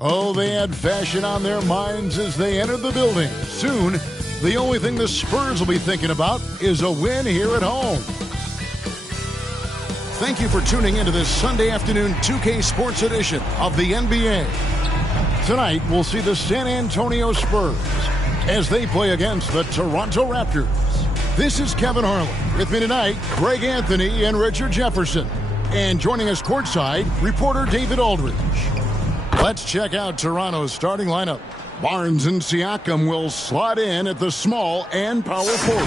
Oh, they had fashion on their minds as they entered the building. Soon, the only thing the Spurs will be thinking about is a win here at home. Thank you for tuning into this Sunday afternoon 2K Sports edition of the NBA. Tonight, we'll see the San Antonio Spurs as they play against the Toronto Raptors. This is Kevin Harlan. With me tonight, Greg Anthony and Richard Jefferson. And joining us courtside, reporter David Aldridge. Let's check out Toronto's starting lineup. Barnes and Siakam will slot in at the small and power forward.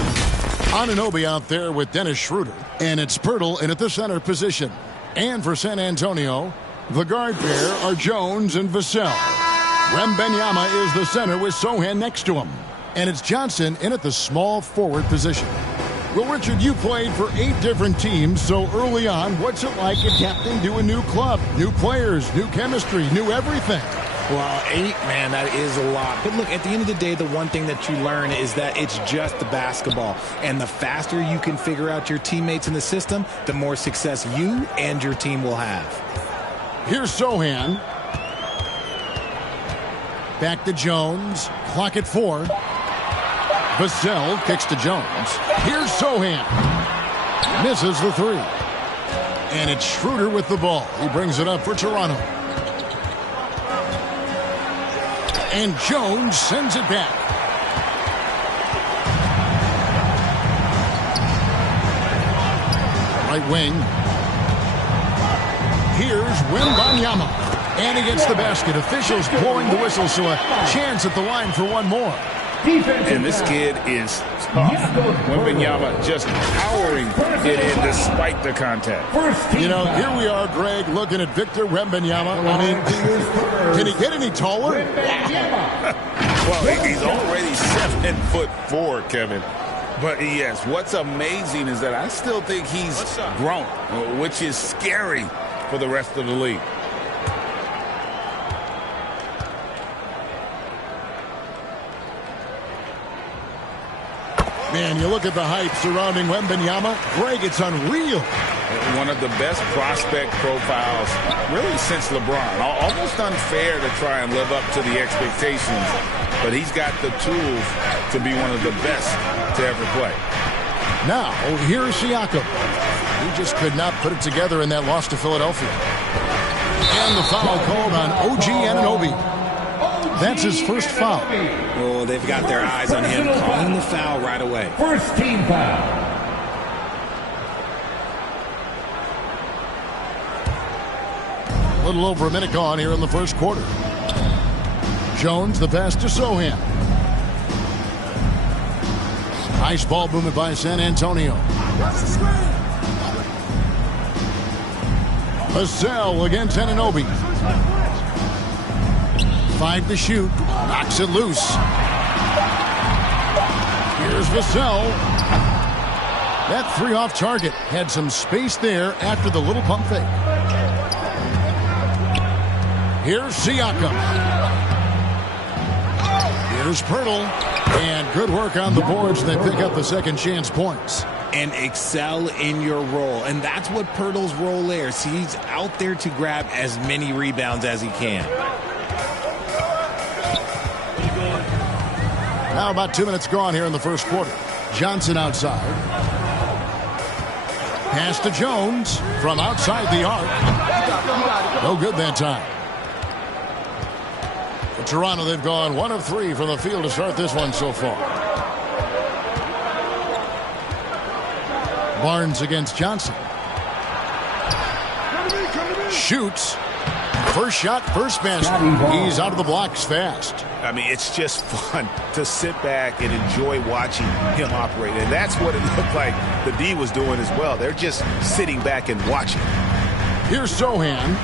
Anunoby out there with Dennis Schroeder. And it's Pirtle in at the center position. And for San Antonio, the guard pair are Jones and Vassell. Wembanyama is the center with Sohan next to him. And it's Johnson in at the small forward position. Well, Richard, you played for 8 different teams, so early on, what's it like adapting to a new club? New players, new chemistry, new everything. Well, 8, man, that is a lot. But look, at the end of the day, the one thing that you learn is that it's just the basketball. And the faster you can figure out your teammates in the system, the more success you and your team will have. Here's Sohan. Back to Jones. Clock at 4. Vassell kicks to Jones. Here's Sohan. Misses the 3. And it's Schroeder with the ball. He brings it up for Toronto. And Jones sends it back. Right wing. Here's Wembanyama. And he gets the basket. Officials blowing the whistle, so a chance at the line for one more. And this kid is tough. Wembanyama just powering it in despite the contact. You know, here we are, Greg, looking at Victor Wembanyama. I mean, can he get any taller? Well, he's already 7'4", Kevin. But yes, what's amazing is that I still think he's grown, which is scary for the rest of the league. Man, you look at the hype surrounding Wembanyama. Greg, it's unreal. One of the best prospect profiles, really, since LeBron. Almost unfair to try and live up to the expectations, but he's got the tools to be one of the best to ever play. Now, here's Siakam. He just could not put it together in that loss to Philadelphia. And the foul called on OG Anunoby. That's his first foul. Oh, they've got their eyes on him, calling the foul right away. First team foul. A little over a minute gone here in the first quarter. Jones, the pass to Sohan. Nice ball movement by San Antonio. Vassell against Anunoby. 5 to shoot. Knocks it loose. Here's Vassell. That 3 off target. Had some space there after the little pump fake. Here's Siakam. Here's Pirtle. And good work on the boards. They pick up the second chance points. And excel in your role. And that's what Pirtle's role is. He's out there to grab as many rebounds as he can. Now about 2 minutes gone here in the first quarter. Johnson outside. Pass to Jones from outside the arc. No good that time. For Toronto, they've gone 1 of 3 from the field to start this one so far. Barnes against Johnson. Shoots. First shot, first basket. He's out of the blocks fast. I mean, it's just fun to sit back and enjoy watching him operate. And that's what it looked like the D was doing as well. They're just sitting back and watching. Here's Sohan.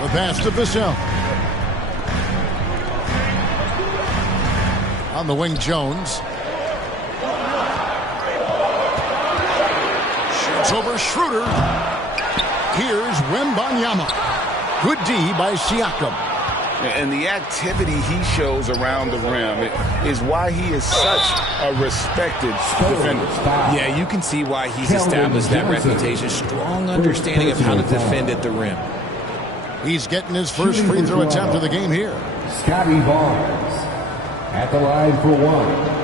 The pass to Vassell. On the wing, Jones. Shoots over Schroeder. Here's Wembanyama. Good D by Siakam. And the activity he shows around the rim is why he is such a respected defender. Yeah, you can see why he's established that reputation. Strong understanding of how to defend at the rim. He's getting his first free throw attempt of the game here. Scotty Barnes at the line for one.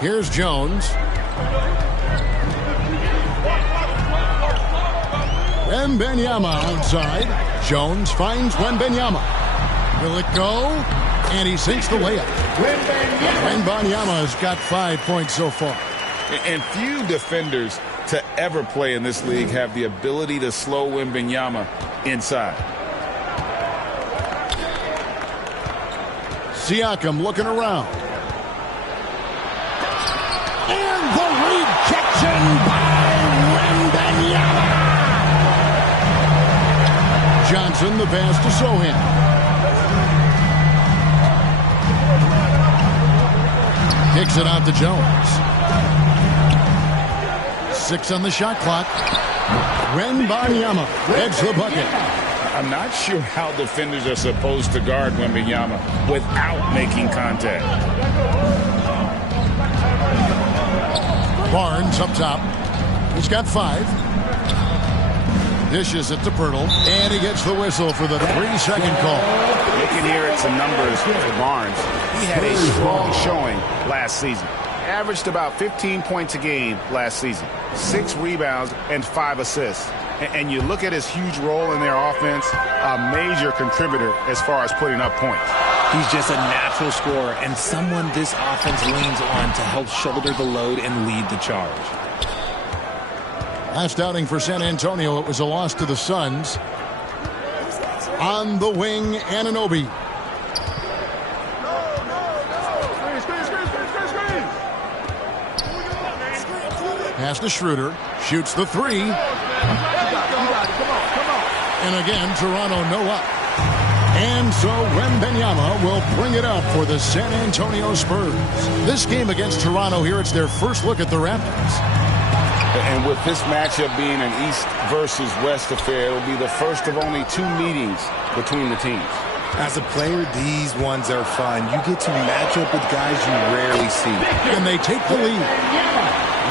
Here's Jones. Wembanyama outside. Jones finds Wembanyama. Will it go? And he sinks the layup. Wembanyama has got 5 points so far. And few defenders to ever play in this league have the ability to slow Wembanyama inside. Siakam looking around. And the rejection by Wembanyama. Johnson, the pass to Sohan. Kicks it out to Jones. 6 on the shot clock. Wembanyama gets the bucket. I'm not sure how defenders are supposed to guard Wembanyama without making contact. Barnes up top. He's got 5. Dishes it to Pirtle, and he gets the whistle for the 3-second call. Looking here at some numbers for Barnes, he had a strong showing last season. Averaged about 15 points a game last season, 6 rebounds and 5 assists. And you look at his huge role in their offense, a major contributor as far as putting up points. He's just a natural scorer and someone this offense leans on to help shoulder the load and lead the charge. Last outing for San Antonio, it was a loss to the Suns. On the wing, Anunoby. Pass to Schroeder. Shoots the 3. And again, Toronto no up. And so Wembanyama will bring it up for the San Antonio Spurs. This game against Toronto here, it's their first look at the Raptors. And with this matchup being an East versus West affair, it'll be the first of only 2 meetings between the teams. As a player, these ones are fun. You get to match up with guys you rarely see. And they take the lead.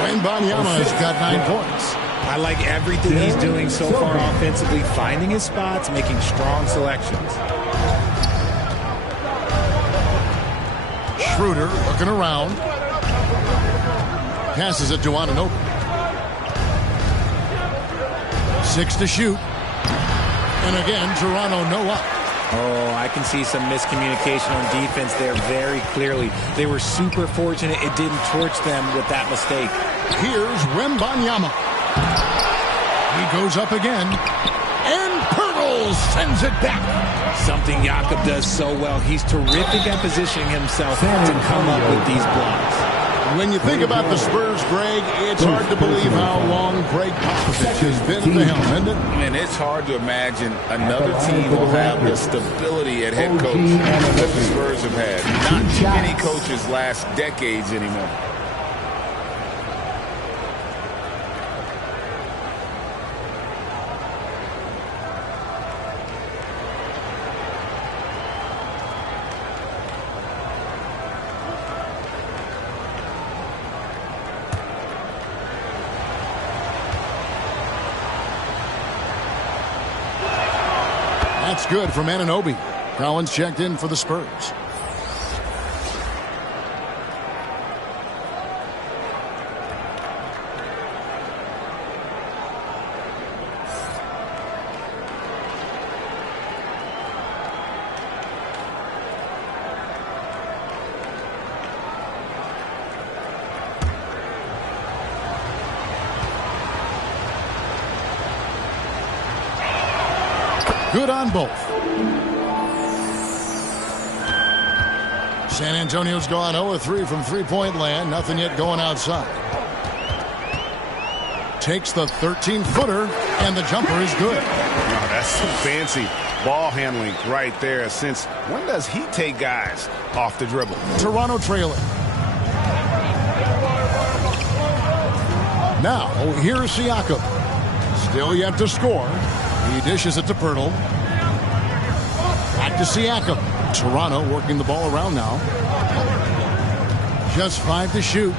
Wembanyama has got 9 points. I like everything he's doing so far offensively, finding his spots, making strong selections. Schroeder looking around. Passes it to Anunoby. 6 to shoot. And again, Toronto no up. Oh, I can see some miscommunication on defense there very clearly. They were super fortunate it didn't torch them with that mistake. Here's Wembanyama. He goes up again. And Pirtle sends it back. Something Jakob does so well. He's terrific at positioning himself to come up with these blocks. When you think about the Spurs, Greg, it's hard to believe how long Greg Popovich has been at the helm, isn't it? And it's hard to imagine another team will have the stability at head coach that the Spurs have had. Not too many coaches last decades anymore. That's good from Anunoby. Collins checked in for the Spurs. Good on both. San Antonio's gone 0-3 from three-point land. Nothing yet going outside. Takes the 13-footer. And the jumper is good. Oh, that's some fancy ball handling right there. Since when does he take guys off the dribble? Toronto trailing. Now, here's Siakam. Still yet to score. He dishes it to Pirtle. Back to Siakam. Toronto working the ball around now. Just 5 to shoot.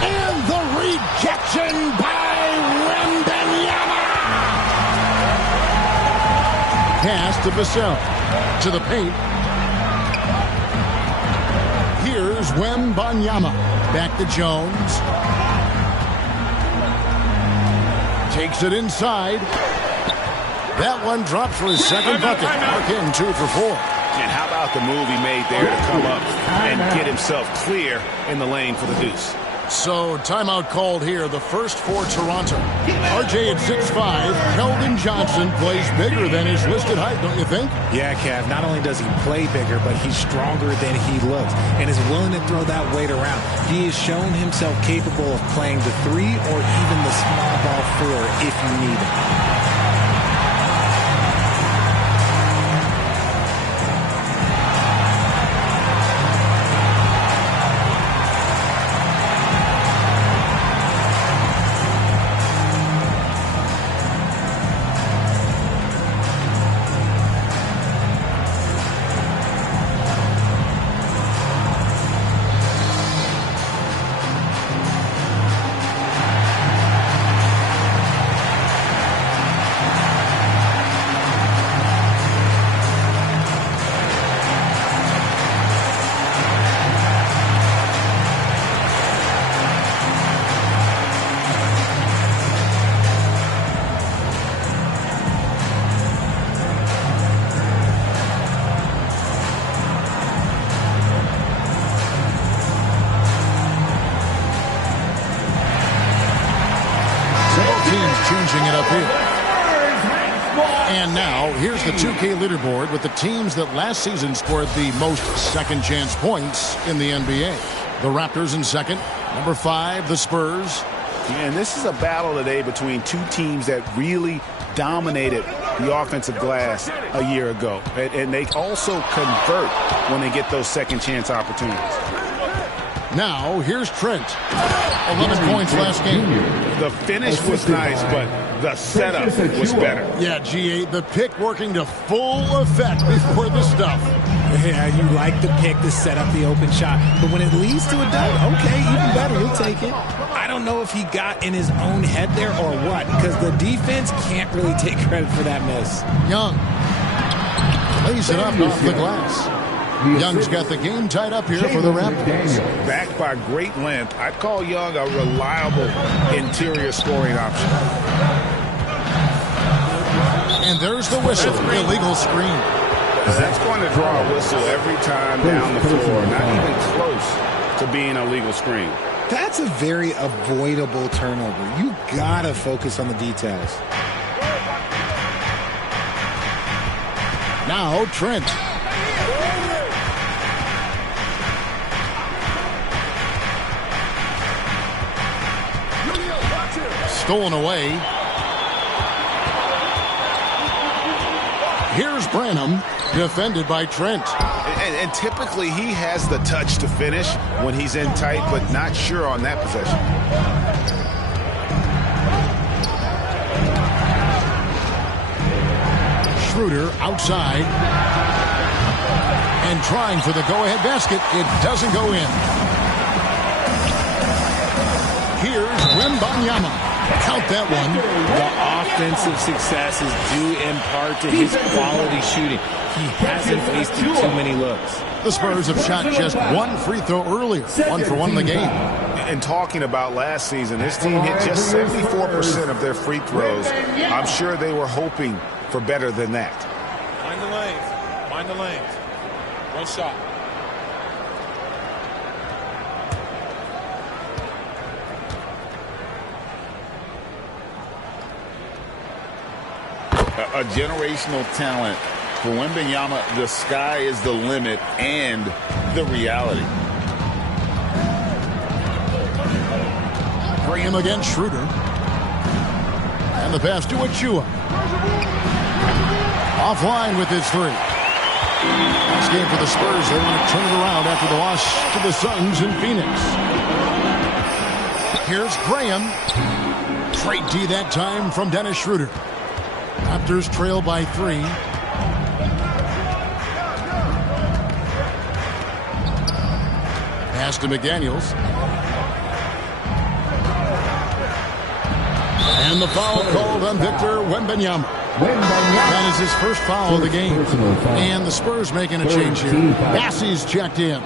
And the rejection by Wembanyama. Pass to Vassell. To the paint. Here's Wembanyama. Back to Jones. Takes it inside. That one dropped for his second bucket. Mark him 2 for 4. And how about the move he made there to come up and get himself clear in the lane for the deuce? So, timeout called here, the first for Toronto. RJ at 6'5", Keldon Johnson plays bigger than his listed height, don't you think? Yeah, Kev, not only does he play bigger, but he's stronger than he looks and is willing to throw that weight around. He has shown himself capable of playing the 3 or even the small ball 4 if you need it. Changing it up here. And now, here's the 2K leaderboard with the teams that last season scored the most second chance points in the NBA. The Raptors in second. Number 5, the Spurs. And this is a battle today between two teams that really dominated the offensive glass a year ago. And they also convert when they get those second chance opportunities. Now, here's Trent. 11 points last game. The finish was nice, but the setup was better. Yeah, G8, the pick working to full effect before the stuff. Yeah, you like the pick to set up the open shot, but when it leads to a dunk, okay, even better, you'll take it. I don't know if he got in his own head there or what, because the defense can't really take credit for that miss. Young lays it up off the glass. Young's got the game tied up here for the Raptors. Backed by great length, I'd call Young a reliable interior scoring option. And there's the whistle. Illegal screen. That's going to draw a whistle every time down the floor. Not even close to being a legal screen. That's a very avoidable turnover. You got to focus on the details. Now Trent. Stolen away. Here's Branham, defended by Trent. And typically he has the touch to finish when he's in tight, but not sure on that possession. Schroeder outside. And trying for the go-ahead basket. It doesn't go in. Here's Wembanyama. Count that one. The offensive success is due in part to his quality shooting. He hasn't wasted too many looks. The Spurs have shot just one free throw earlier. 1 for 1 in the game. And talking about last season, this team hit just 74% of their free throws. I'm sure they were hoping for better than that. Mind the lanes. Mind the lanes. One shot. A generational talent. For Wembanyama, the sky is the limit and the reality. Bring him against Schroeder. And the pass to Achua. Offline with his three. Last game for the Spurs. They want to turn it around after the loss to the Suns in Phoenix. Here's Graham. Straight D that time from Dennis Schroeder. Raptors trail by 3. Pass to McDaniels. And the foul called on Victor Wembanyama. That is his first foul of the game. And the Spurs making a change here. Bassey's checked in.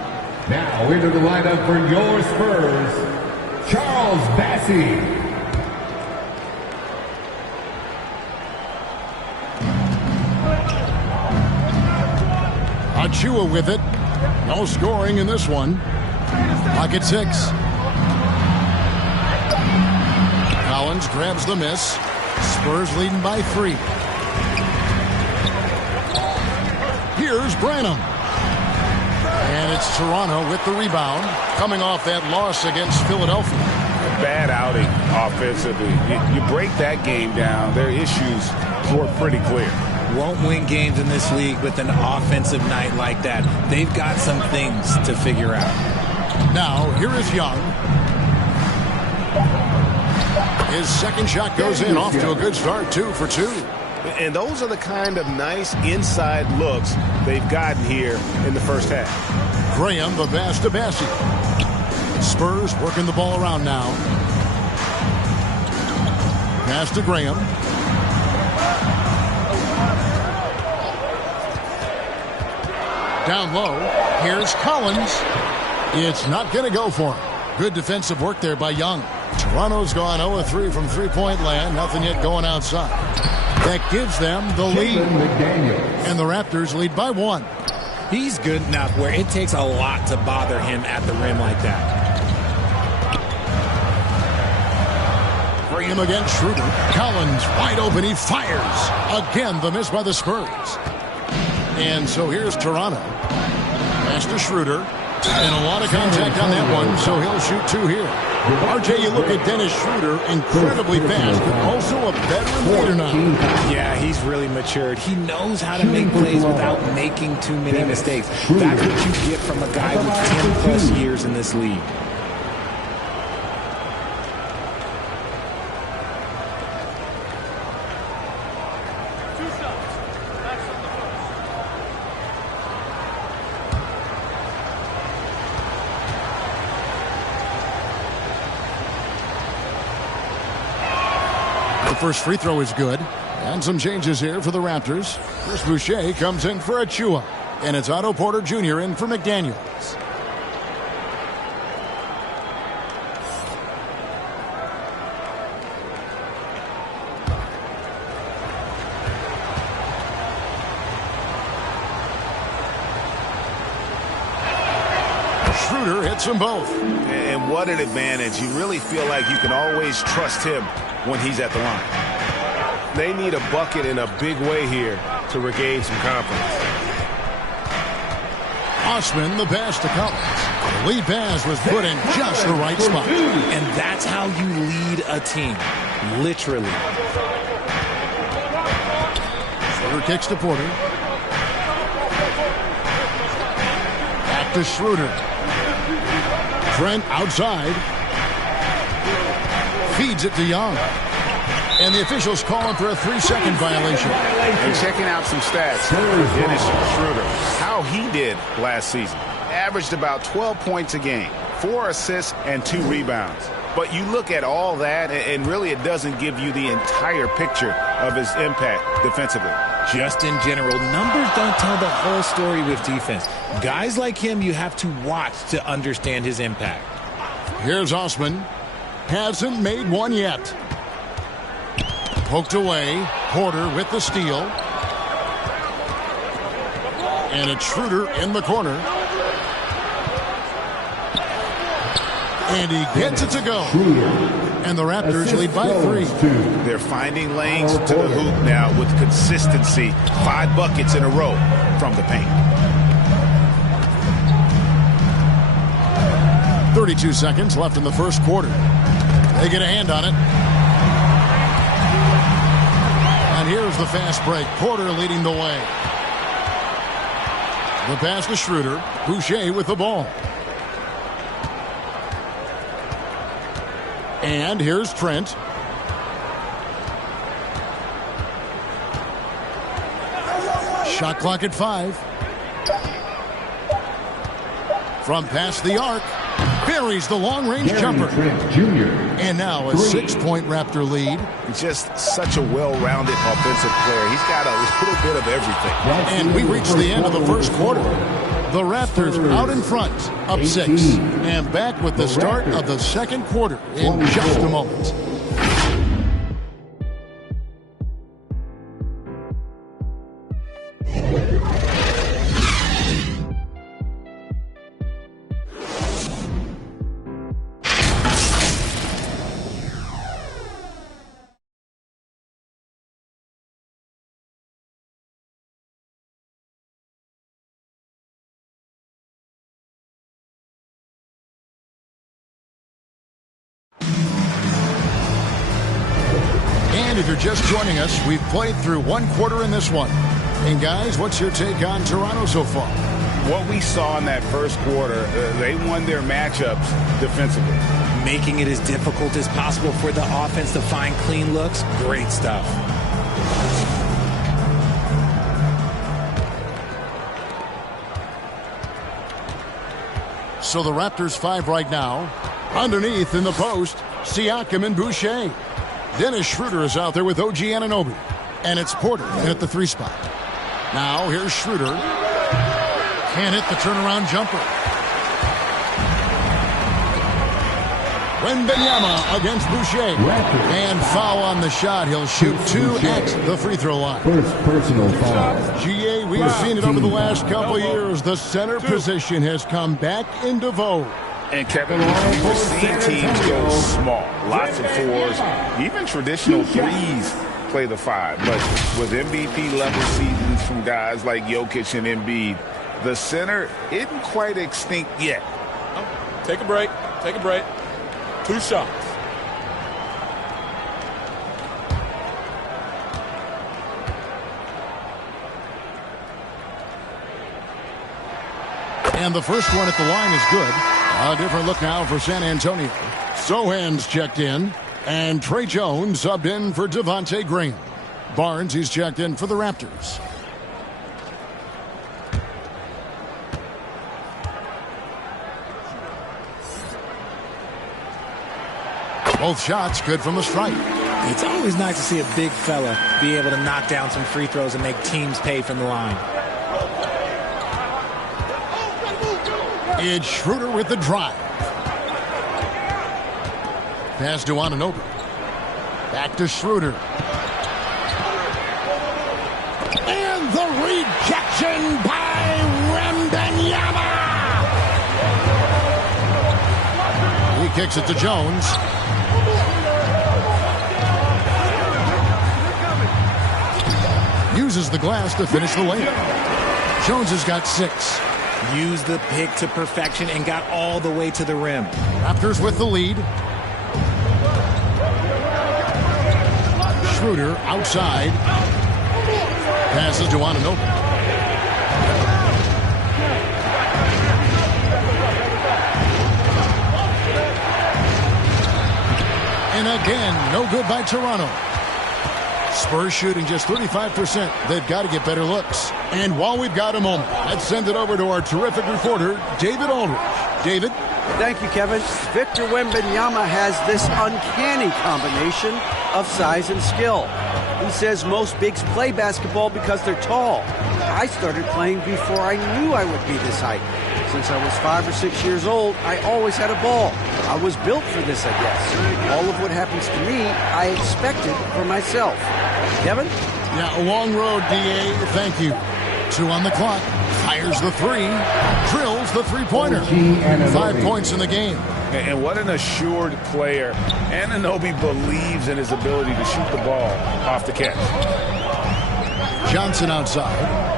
Now into the lineup for your Spurs, Charles Bassey. Achua with it. No scoring in this one. Clock at 6. Collins grabs the miss. Spurs leading by 3. Here's Branham. And it's Toronto with the rebound, coming off that loss against Philadelphia. Bad outing offensively. You break that game down, their issues were pretty clear. Won't win games in this league with an offensive night like that. They've got some things to figure out. Now, here is Young. His second shot goes in, off to a good start, 2 for 2. And those are the kind of nice inside looks they've gotten here in the first half. Graham, the pass to Bassey. Spurs working the ball around now. Pass to Graham. Down low, here's Collins. It's not going to go for him. Good defensive work there by Young. Toronto's gone 0-3 from three-point land. Nothing yet going outside. That gives them the lead. And the Raptors lead by 1. He's good enough where it takes a lot to bother him at the rim like that. Graham against Schroeder. Collins wide open. He fires. Again, the miss by the Spurs. And so here's Toronto. Pass to Schroeder. And a lot of contact on that one, so he'll shoot 2 here. RJ, you look at Dennis Schroeder, incredibly fast, but also a veteran leader now. Yeah, he's really matured. He knows how to make plays without making too many mistakes. That's what you get from a guy with 10-plus years in this league. First free throw is good. And some changes here for the Raptors. Chris Boucher comes in for Achua. And it's Otto Porter Jr. in for McDaniels. Schroeder hits them both. And what an advantage. You really feel like you can always trust him when he's at the line. They need a bucket in a big way here to regain some confidence. Osman, the pass to Collins. The lead pass was put in just the right spot. And that's how you lead a team. Literally. Schroeder kicks to Porter. Back to Schroeder. Trent outside. Feeds it to Young. And the officials calling for a 3-second violation. And checking out some stats for Dennis Schroeder. How he did last season. Averaged about 12 points a game, 4 assists, and 2 rebounds. But you look at all that, and really it doesn't give you the entire picture of his impact defensively. Just in general, numbers don't tell the whole story with defense. Guys like him, you have to watch to understand his impact. Here's Osman. Hasn't made one yet. Poked away. Porter with the steal. And it's Schroeder in the corner. And he gets it to go. And the Raptors lead by 3. They're finding lanes to the hoop now with consistency. 5 buckets in a row from the paint. 32 seconds left in the first quarter. They get a hand on it. And here's the fast break. Porter leading the way. The pass to Schroeder. Boucher with the ball. And here's Trent. Shot clock at 5. From past the arc. Buries the long-range jumper. And now a 6-point Raptor lead. Just such a well-rounded offensive player. He's got a little bit of everything. And we reach the end of the first quarter. The Raptors out in front, up 6. And back with the start of the second quarter in just a moment. And if you're just joining us, we've played through one quarter in this one. And guys, what's your take on Toronto so far? What we saw in that first quarter, they won their matchups defensively. Making it as difficult as possible for the offense to find clean looks. Great stuff. So the Raptors 5 right now. Underneath in the post, Siakam and Boucher. Dennis Schroeder is out there with OG Anunoby. And it's Porter in at the 3 spot. Now here's Schroeder. Can't hit the turnaround jumper. Wembanyama against Boucher. And foul on the shot. He'll shoot 2 at the free throw line. First personal foul. GA, we've seen it over the last couple of years. The center position has come back into vogue. And Kevin, we've seen teams go small, lots of 4s, even traditional 3s play the 5. But with MVP-level seasons from guys like Jokic and Embiid, the center isn't quite extinct yet. Take a break. Take a break. 2 shots. And the first one at the line is good. A different look now for San Antonio. Sohan's checked in. And Trey Jones subbed in for Devontae Graham. Barnes, he's checked in for the Raptors. Both shots good from the stripe. It's always nice to see a big fella be able to knock down some free throws and make teams pay from the line. It's Schroeder with the drive. Pass to Anunoby. Back to Schroeder. And the rejection by Wembanyama. He kicks it to Jones. Uses the glass to finish the layup. Jones has got 6. Used the pick to perfection and got all the way to the rim. Raptors with the lead. Schroeder outside. Passes to Anunoby. And again, no good by Toronto. Spurs shooting just 35%. They've got to get better looks. And while we've got a moment, let's send it over to our terrific reporter, David Aldridge. David? Thank you, Kevin. Victor Wembanyama has this uncanny combination of size and skill. He says most bigs play basketball because they're tall. I started playing before I knew I would be this height. Since I was 5 or 6 years old, I always had a ball. I was built for this, I guess. All of what happens to me, I expected for myself. Kevin? Yeah, a long road, D.A. Thank you. 2 on the clock. Fires the 3. Drills the 3-pointer. 5 points in the game. And what an assured player. Anunoby believes in his ability to shoot the ball off the catch. Johnson outside.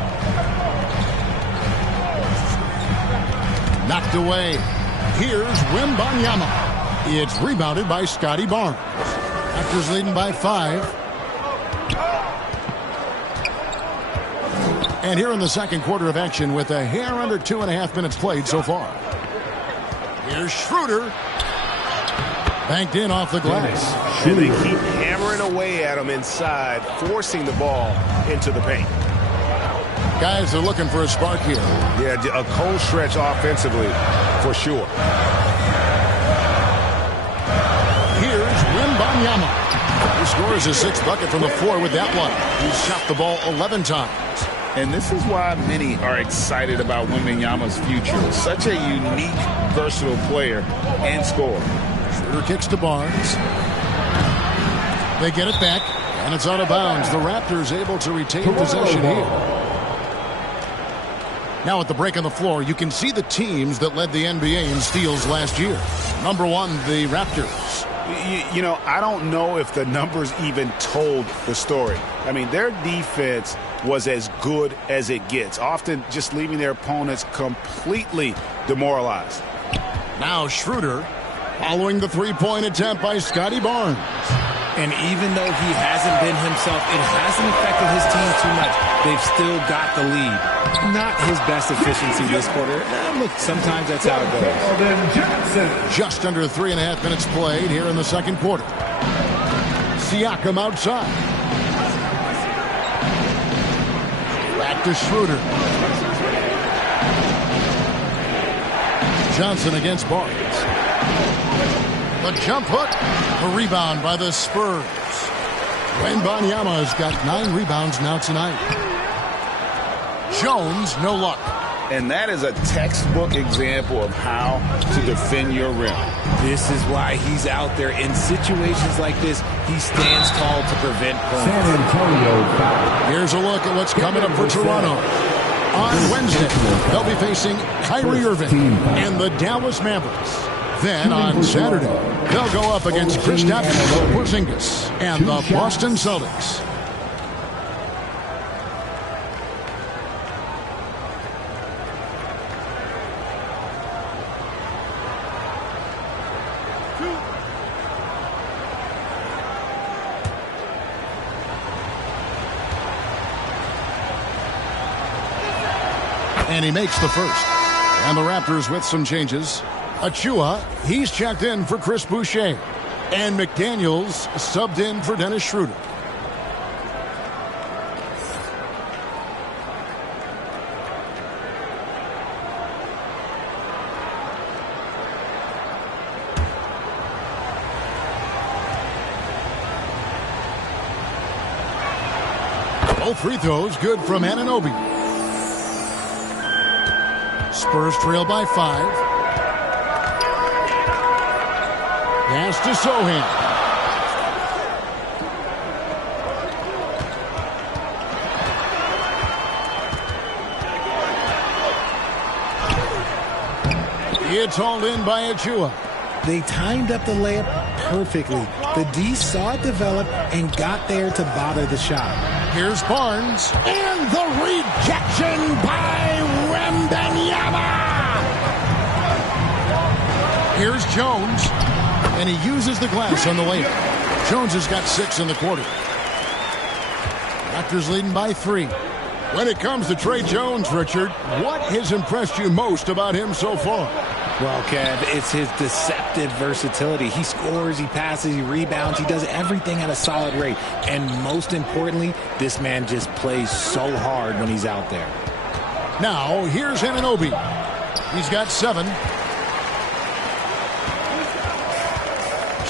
Knocked away. Here's Wembanyama. It's rebounded by Scotty Barnes. Raptors leading by 5. And here in the second quarter of action with a hair under 2.5 minutes played so far. Here's Schroeder. Banked in off the glass. And they keep hammering away at him inside, forcing the ball into the paint. Guys are looking for a spark here. Yeah, a cold stretch offensively, for sure. Here's Wembanyama. He scores his 6th bucket from the floor with that one. He's shot the ball 11 times. And this is why many are excited about Wembanyama's future. Such a unique, versatile player and scorer. Schroeder kicks to Barnes. They get it back, and it's out of bounds. The Raptors able to retain possession here. Now at the break on the floor, you can see the teams that led the NBA in steals last year. Number 1, the Raptors. You know, I don't know if the numbers even told the story. I mean, their defense was as good as it gets, often just leaving their opponents completely demoralized. Now Schroeder following the three-point attempt by Scotty Barnes. And even though he hasn't been himself, it hasn't affected his team too much. They've still got the lead. Not his best efficiency this quarter. Look, sometimes that's how it goes. Just under 3.5 minutes played here in the second quarter. Siakam outside. Back to Schroeder. Johnson against Barnes. The jump hook. A rebound by the Spurs. Wembanyama has got 9 rebounds now tonight. Jones, no luck. And that is a textbook example of how to defend your rim. This is why he's out there. In situations like this, he stands tall to prevent points. San Antonio foul. Here's a look at what's coming up for Toronto. On Wednesday, they'll be facing Kyrie Irving and the Dallas Mavericks. Then on Saturday, they'll go up against Kristaps Porzingis and the Boston Celtics. And he makes the first. And the Raptors with some changes. Achua, he's checked in for Chris Boucher. And McDaniels subbed in for Dennis Schroeder. Both free throws good from Anunoby. Spurs trail by 5. Pass to Sohan. It's hauled in by Achua. They timed up the layup perfectly. The D saw it develop and got there to bother the shot. Here's Barnes. And the rejection by Wembanyama. Here's Jones. And he uses the glass on the layup. Jones has got 6 in the quarter. Raptors leading by 3. When it comes to Trey Jones, Richard, what has impressed you most about him so far? Well, Kev, it's his deceptive versatility. He scores, he passes, he rebounds, he does everything at a solid rate. And most importantly, this man just plays so hard when he's out there. Now, here's Anunoby. He's got 7.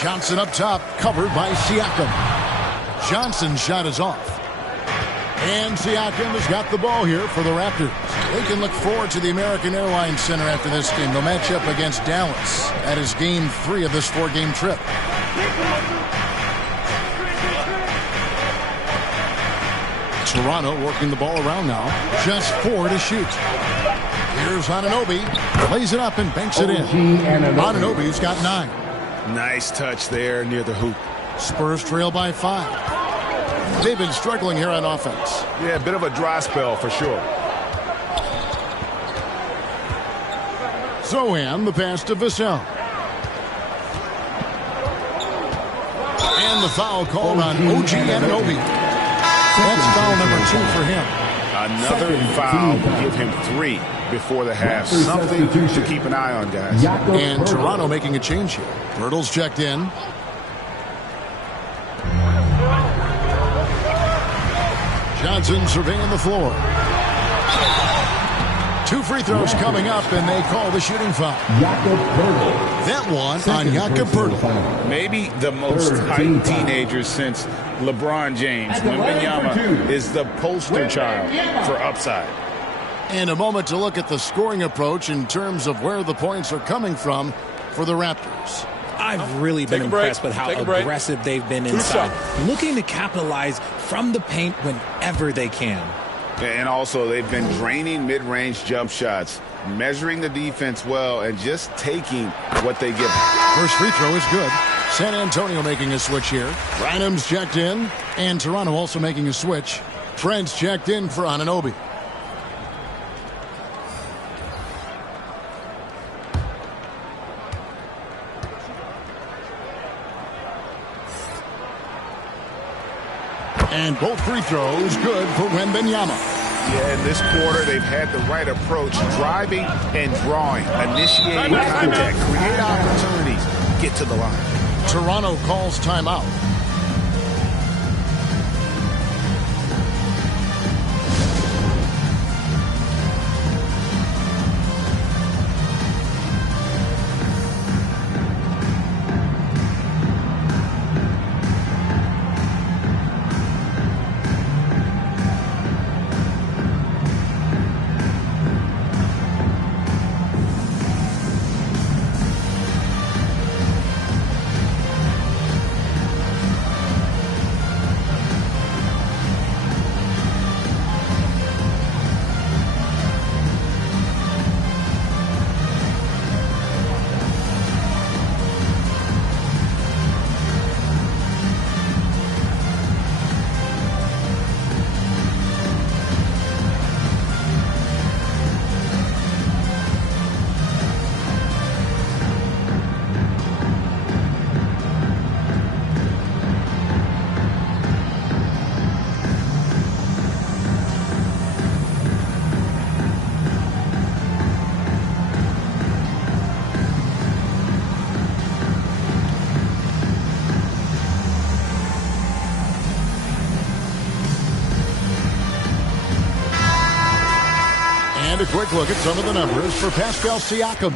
Johnson up top, covered by Siakam. Johnson's shot is off. And Siakam has got the ball here for the Raptors. They can look forward to the American Airlines Center after this game. They'll match up against Dallas. That is game 3 of this 4-game trip. Toronto working the ball around now. Just 4 to shoot. Here's Anunoby. Plays it up and banks it in. Anunoby's got 9. Nice touch there near the hoop. Spurs trail by 5. They've been struggling here on offense. Yeah, a bit of a dry spell for sure. Sohan, the pass to Vassell. And the foul called on OG Anunoby. That's foul number 2 for him. Another foul will give him 3 before the half. Something to keep an eye on, guys. And Toronto making a change here. Hurdle's checked in. Johnson surveying the floor. 2 free throws coming up, and they call the shooting foul. That one on Jakob Poeltl. Maybe the most hyped teenager since LeBron James. Wembanyama is the poster child for upside. And a moment to look at the scoring approach in terms of where the points are coming from for the Raptors. I've really been impressed with how aggressive they've been inside, looking to capitalize from the paint whenever they can. And also, they've been draining mid-range jump shots, measuring the defense well, and just taking what they give. First free throw is good. San Antonio making a switch here. Rynham's checked in, and Toronto also making a switch. Trent's checked in for Anunoby. And both free throws good for Wembanyama. Yeah, in this quarter, they've had the right approach, driving and drawing, initiating contact, create opportunities, get to the line. Toronto calls timeout. And a quick look at some of the numbers for Pascal Siakam.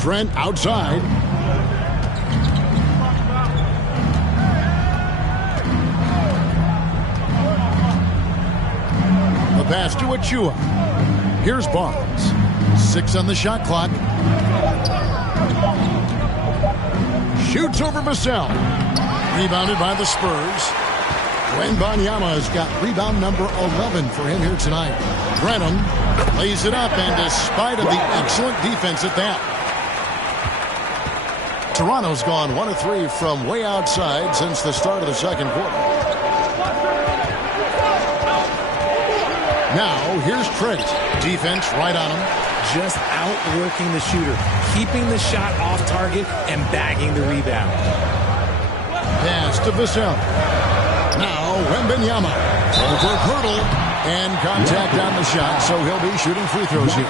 Trent outside. The pass to Achua. Here's Barnes. 6 on the shot clock. Shoots over Vassell. Rebounded by the Spurs. Wembanyama has got rebound number 11 for him here tonight. Brenham lays it up, and despite of the excellent defense at that, Toronto's gone 1 of 3 from way outside since the start of the second quarter. Now, here's Trent. Defense right on him. Just outworking the shooter, keeping the shot off target and bagging the rebound. Pass to Vassell. Now Wembanyama over Poeltl, and contact on the shot, so he'll be shooting free throws here.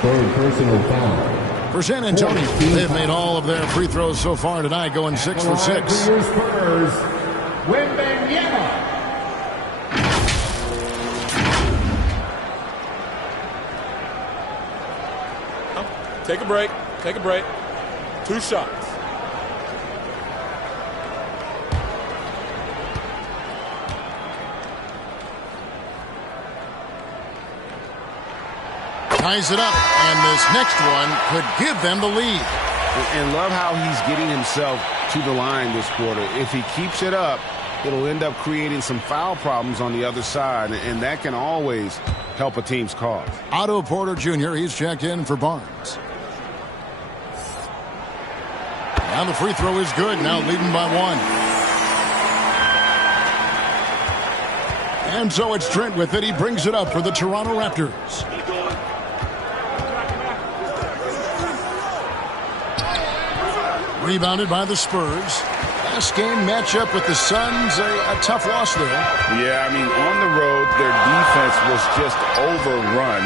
Third personal foul. For San Antonio, they've made all of their free throws so far tonight, going 6 for 6. Spurs, Wembanyama. Take a break. Take a break. 2 shots. Ties it up, and this next one could give them the lead. And love how he's getting himself to the line this quarter. If he keeps it up, it'll end up creating some foul problems on the other side, and that can always help a team's cause. Otto Porter Jr., he's checked in for Barnes. Now the free throw is good, now leading by 1. And so it's Trent with it. He brings it up for the Toronto Raptors. Rebounded by the Spurs. Last game matchup with the Suns, a tough loss there. Yeah, I mean, on the road, their defense was just overrun.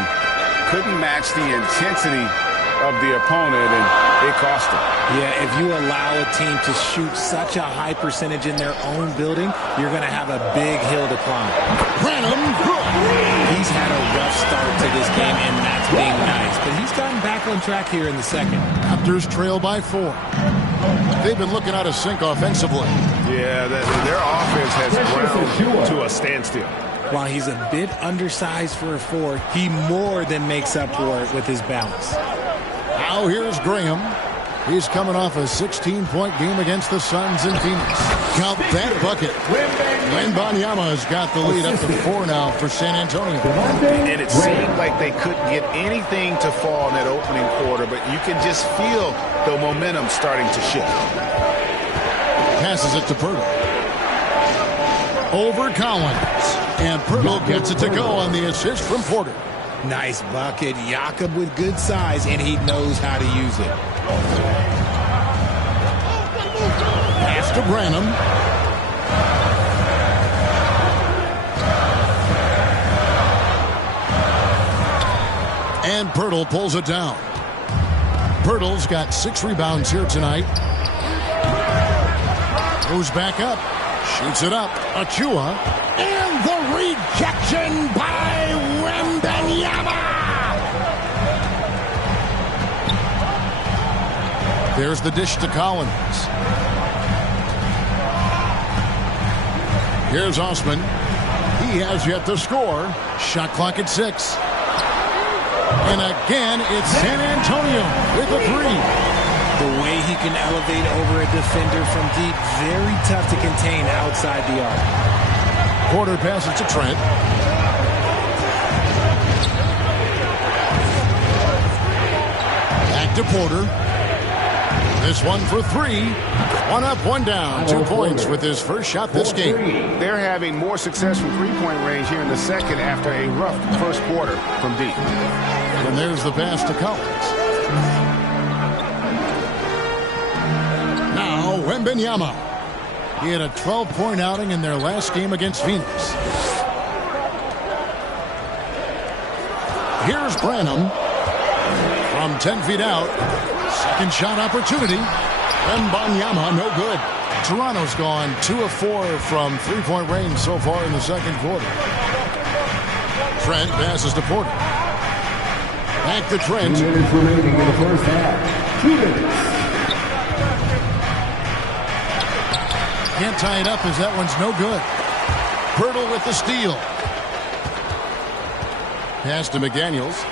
Couldn't match the intensity of the opponent, and it cost them. Yeah, if you allow a team to shoot such a high percentage in their own building, you're going to have a big hill to climb. Branham, He's had a rough start to this game, and that's being nice. But he's gotten back on track here in the second. Raptors trail by 4. They've been looking out of sync offensively. Yeah, their offense has ground to a standstill. While he's a bit undersized for a 4, he more than makes up for it with his balance. Now here's Graham. He's coming off a 16-point game against the Suns in Phoenix. Count that bucket. Wembanyama's got the lead up to 4 now for San Antonio. And it seemed like they couldn't get anything to fall in that opening quarter, but you can just feel the momentum starting to shift. Passes it to Pirtle. Over Collins. And Pirtle gets it to go on the assist from Porter. Nice bucket. Jakob with good size, and he knows how to use it. Pass to Branham. And Pirtle pulls it down. Pirtle's got 6 rebounds here tonight. Goes back up. Shoots it up. Achua. And the rejection by Wembanyama. There's the dish to Collins. Here's Osman. He has yet to score. Shot clock at 6. And again, it's San Antonio with a 3. The way he can elevate over a defender from deep, very tough to contain outside the arc. Porter passes to Trent. Back to Porter. This one for 3. 1 up, 1 down. 2 points with his first shot this game. They're having more success from three-point range here in the second after a rough first quarter from deep. And there's the pass to Collins. Now, Wembanyama. He had a 12-point outing in their last game against Phoenix. Here's Branham. From 10 feet out. Second shot opportunity. Wembanyama, no good. Toronto's gone 2 of 4 from 3-point range so far in the second quarter. Trent passes to Porter. Back to Trent. 2 minutes remaining in the first half. 2 minutes. Can't tie it up as that one's no good. Pirtle with the steal. Pass to McDaniels.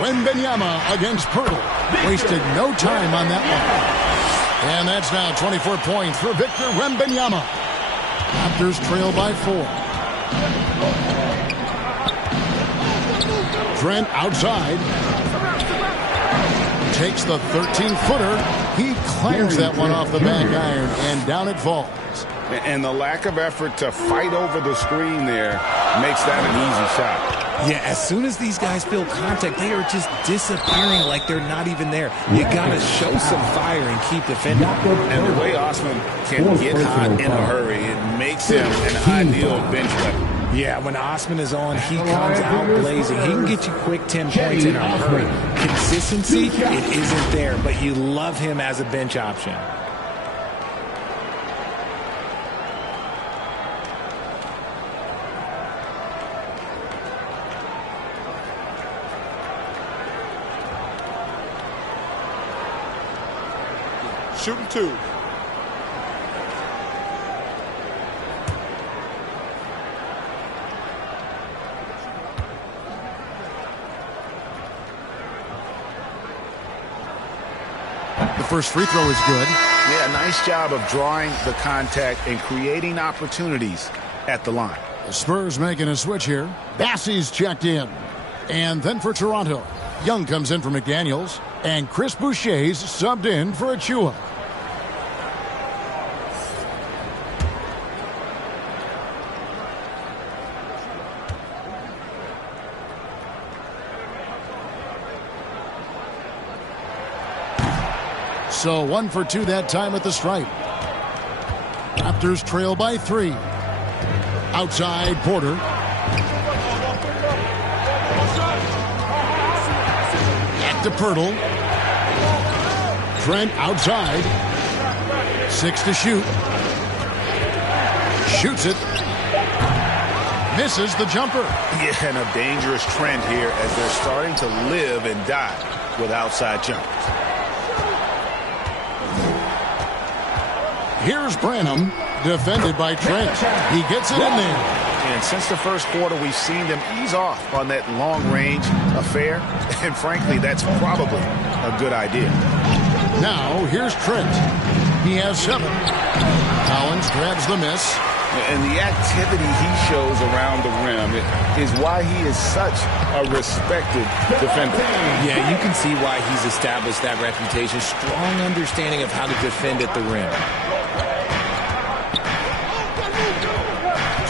Wembanyama against Pirtle. Wasted no time on that one. And that's now 24 points for Victor Wembanyama. Raptors trail by 4. Trent outside. Takes the 13-footer. He clams that one off the back iron, and down it falls. And the lack of effort to fight over the screen there makes that an easy shot. Yeah, as soon as these guys feel contact, they are just disappearing like they're not even there. You got to show some fire and keep defending. And the way Osman can get hot in a hurry, it makes him an ideal bench weapon. Yeah, when Osman is on, he comes out blazing. He can get you quick 10 points in a hurry. Consistency, it isn't there, but you love him as a bench option. Shooting 2. The first free throw is good. Yeah, nice job of drawing the contact and creating opportunities at the line. The Spurs making a switch here. Bassey's checked in. And then for Toronto, Young comes in for McDaniels. And Chris Boucher's subbed in for Achua. So 1 for 2 that time at the stripe. Raptors trail by 3. Outside Porter. Back to Pirtle. Trent outside. 6 to shoot. Shoots it. Misses the jumper. Yeah, and a dangerous trend here as they're starting to live and die with outside jumpers. Here's Branham, defended by Trent. He gets it in there. And since the first quarter, we've seen them ease off on that long-range affair. And frankly, that's probably a good idea. Now, here's Trent. He has 7. Collins grabs the miss. And the activity he shows around the rim is why he is such a respected defender. Yeah, you can see why he's established that reputation. Strong understanding of how to defend at the rim.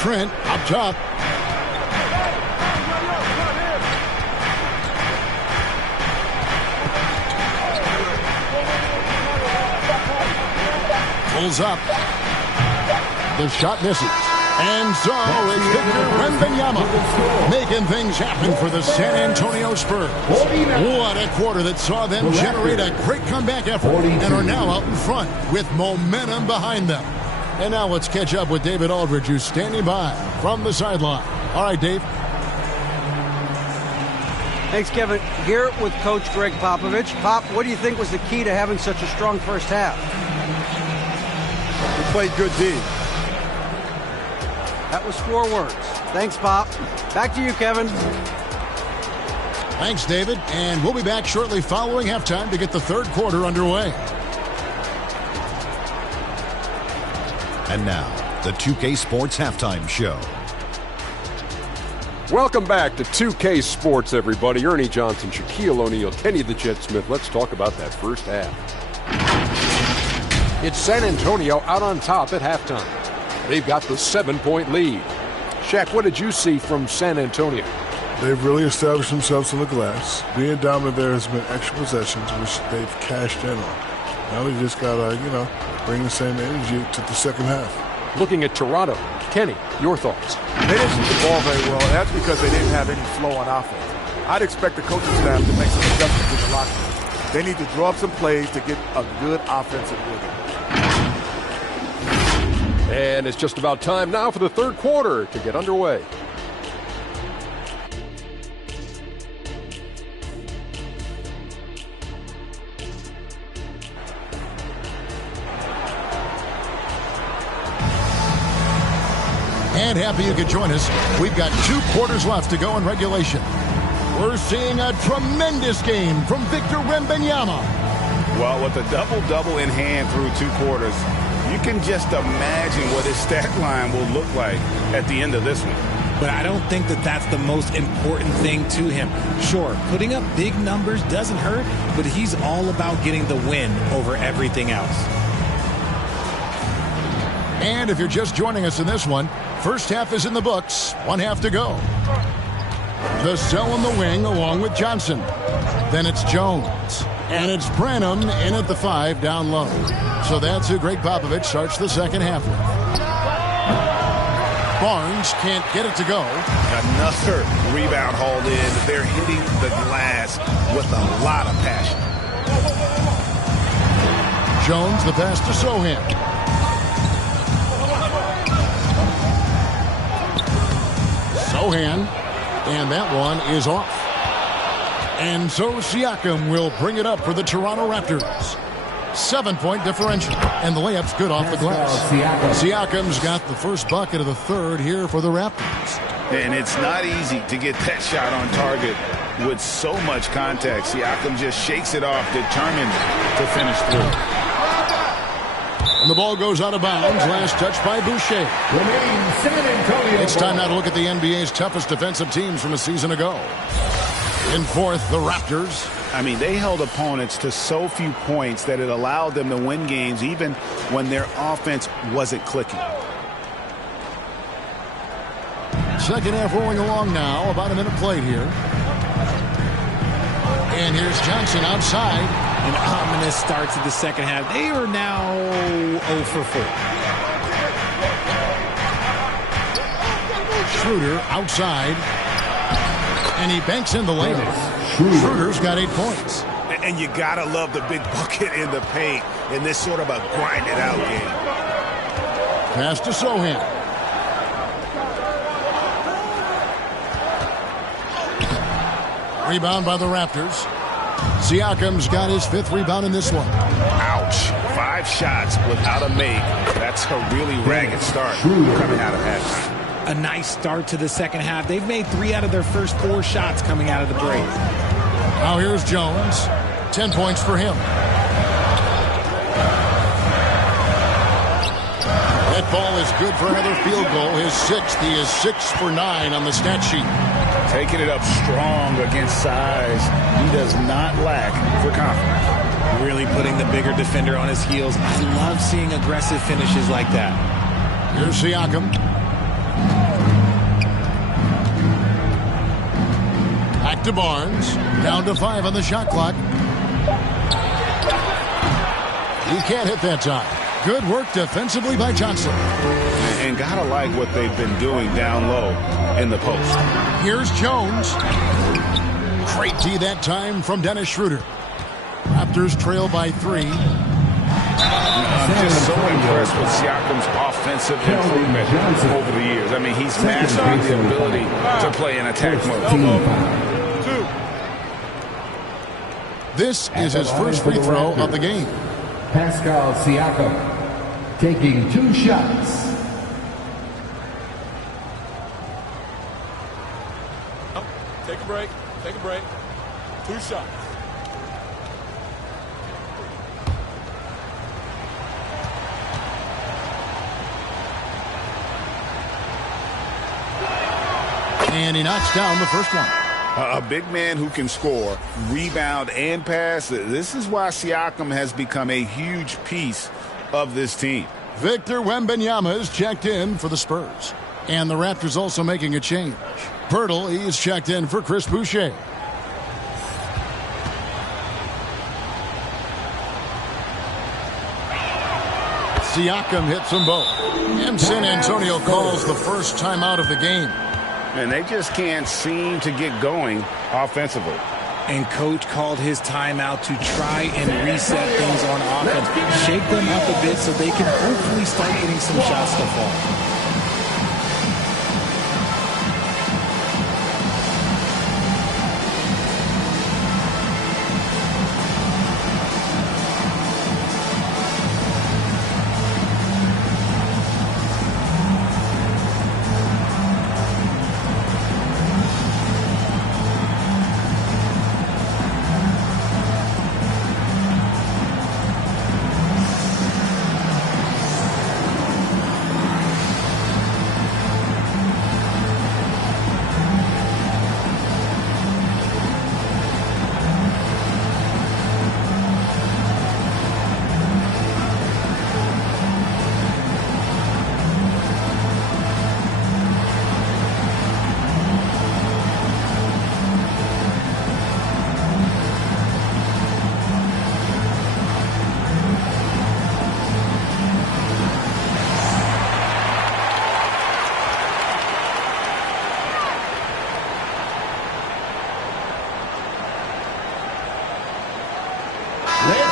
Trent up top. Pulls up. The shot misses. And so it's Victor Wembanyama making things happen for the San Antonio Spurs. What a quarter that saw them generate a great comeback effort and are now out in front with momentum behind them. And now let's catch up with David Aldridge, who's standing by from the sideline. All right, Dave. Thanks, Kevin. Here with Coach Greg Popovich. Pop, what do you think was the key to having such a strong first half? We played good D. That was 4 words. Thanks, Pop. Back to you, Kevin. Thanks, David. And we'll be back shortly following halftime to get the third quarter underway. And now, the 2K Sports Halftime Show. Welcome back to 2K Sports, everybody. Ernie Johnson, Shaquille O'Neal, Kenny the Jet Smith. Let's talk about that first half. It's San Antonio out on top at halftime. They've got the 7-point lead. Shaq, what did you see from San Antonio? They've really established themselves in the glass. Being dominant there has been extra possessions, which they've cashed in on. Now they just got to, bring the same energy to the second half. Looking at Toronto, Kenny, your thoughts? They didn't shoot the ball very well. That's because they didn't have any flow on offense. I'd expect the coaching staff to make some adjustments in the locker room. They need to draw up some plays to get a good offensive rhythm. And it's just about time now for the third quarter to get underway. And happy you could join us. We've got 2 quarters left to go in regulation. We're seeing a tremendous game from Victor Wembanyama. Well, with a double-double in hand through 2 quarters, you can just imagine what his stat line will look like at the end of this one. But I don't think that that's the most important thing to him. Sure, putting up big numbers doesn't hurt, but he's all about getting the win over everything else. And if you're just joining us in this one, first half is in the books. 1 half to go. The cell in the wing along with Johnson. Then it's Jones. And it's Branham in at the 5 down low. So that's who Greg Popovich starts the second half with. Barnes can't get it to go. Another rebound hauled in. They're hitting the glass with a lot of passion. Jones, the pass to Sohan. Sohan, and that one is off. And so Siakam will bring it up for the Toronto Raptors. 7-point differential, and the layup's good off the glass. Siakam's got the first bucket of the third here for the Raptors. And it's not easy to get that shot on target with so much contact. Siakam just shakes it off, determined to finish through. And the ball goes out of bounds. Last touch by Boucher. It's time now to look at the NBA's toughest defensive teams from a season ago. In fourth, the Raptors. I mean, they held opponents to so few points that it allowed them to win games even when their offense wasn't clicking. Second half rolling along now. About a minute played here. And here's Johnson outside. An ominous start to the second half. They are now 0 for 4. Schroeder outside. And he banks in the layup. Schroeder's got 8 points. And you got to love the big bucket in the paint in this sort of a grinded-out game. Pass to Sohan. Rebound by the Raptors. Siakam's got his 5th rebound in this one. Ouch. 5 shots without a make. That's a really ragged start coming out of halftime. A nice start to the second half. They've made 3 out of their first 4 shots coming out of the break. Now here's Jones. 10 points for him. That ball is good for another field goal. His 6th. He is 6 for 9 on the stat sheet. Taking it up strong against size. He does not lack for confidence. Really putting the bigger defender on his heels. I love seeing aggressive finishes like that. Here's Siakam. Back to Barnes. Down to 5 on the shot clock. He can't hit that time. Good work defensively by Johnson. And gotta like what they've been doing down low in the post. Here's Jones. Great D that time from Dennis Schroeder. Raptors trail by 3. I'm just so impressed with Siakam's offensive improvement over the years. I mean, he's mastered the ability to play in attack mode. This is his first free throw of the game. Pascal Siakam taking 2 shots. Take a break. Take a break. 2 shots. And he knocks down the first one. A big man who can score, rebound, and pass. This is why Siakam has become a huge piece of this team. Victor Wembanyama is checked in for the Spurs. And the Raptors also making a change. Pirtle, he's checked in for Chris Boucher. Siakam hits them both. And San Antonio calls the first timeout of the game. And they just can't seem to get going offensively. And coach called his timeout to try and reset things on offense. Shake them up a bit so they can hopefully start getting some shots to fall.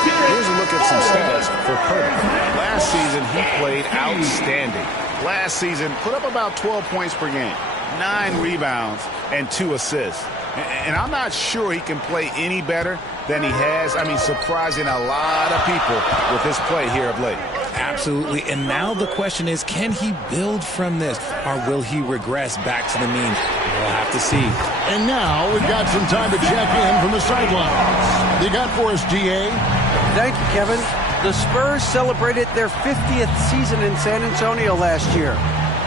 Here's a look at some stats for Curtis. Last season, he played outstanding. Last season, put up about 12 points per game, 9 rebounds, and 2 assists. And I'm not sure he can play any better than he has. I mean, surprising a lot of people with his play here of late. Absolutely. And now the question is, can he build from this? Or will he regress back to the mean? We'll have to see. And now we've got some time to check in from the sidelines. You got for us, DA? Thank you, Kevin. The Spurs celebrated their 50th season in San Antonio last year.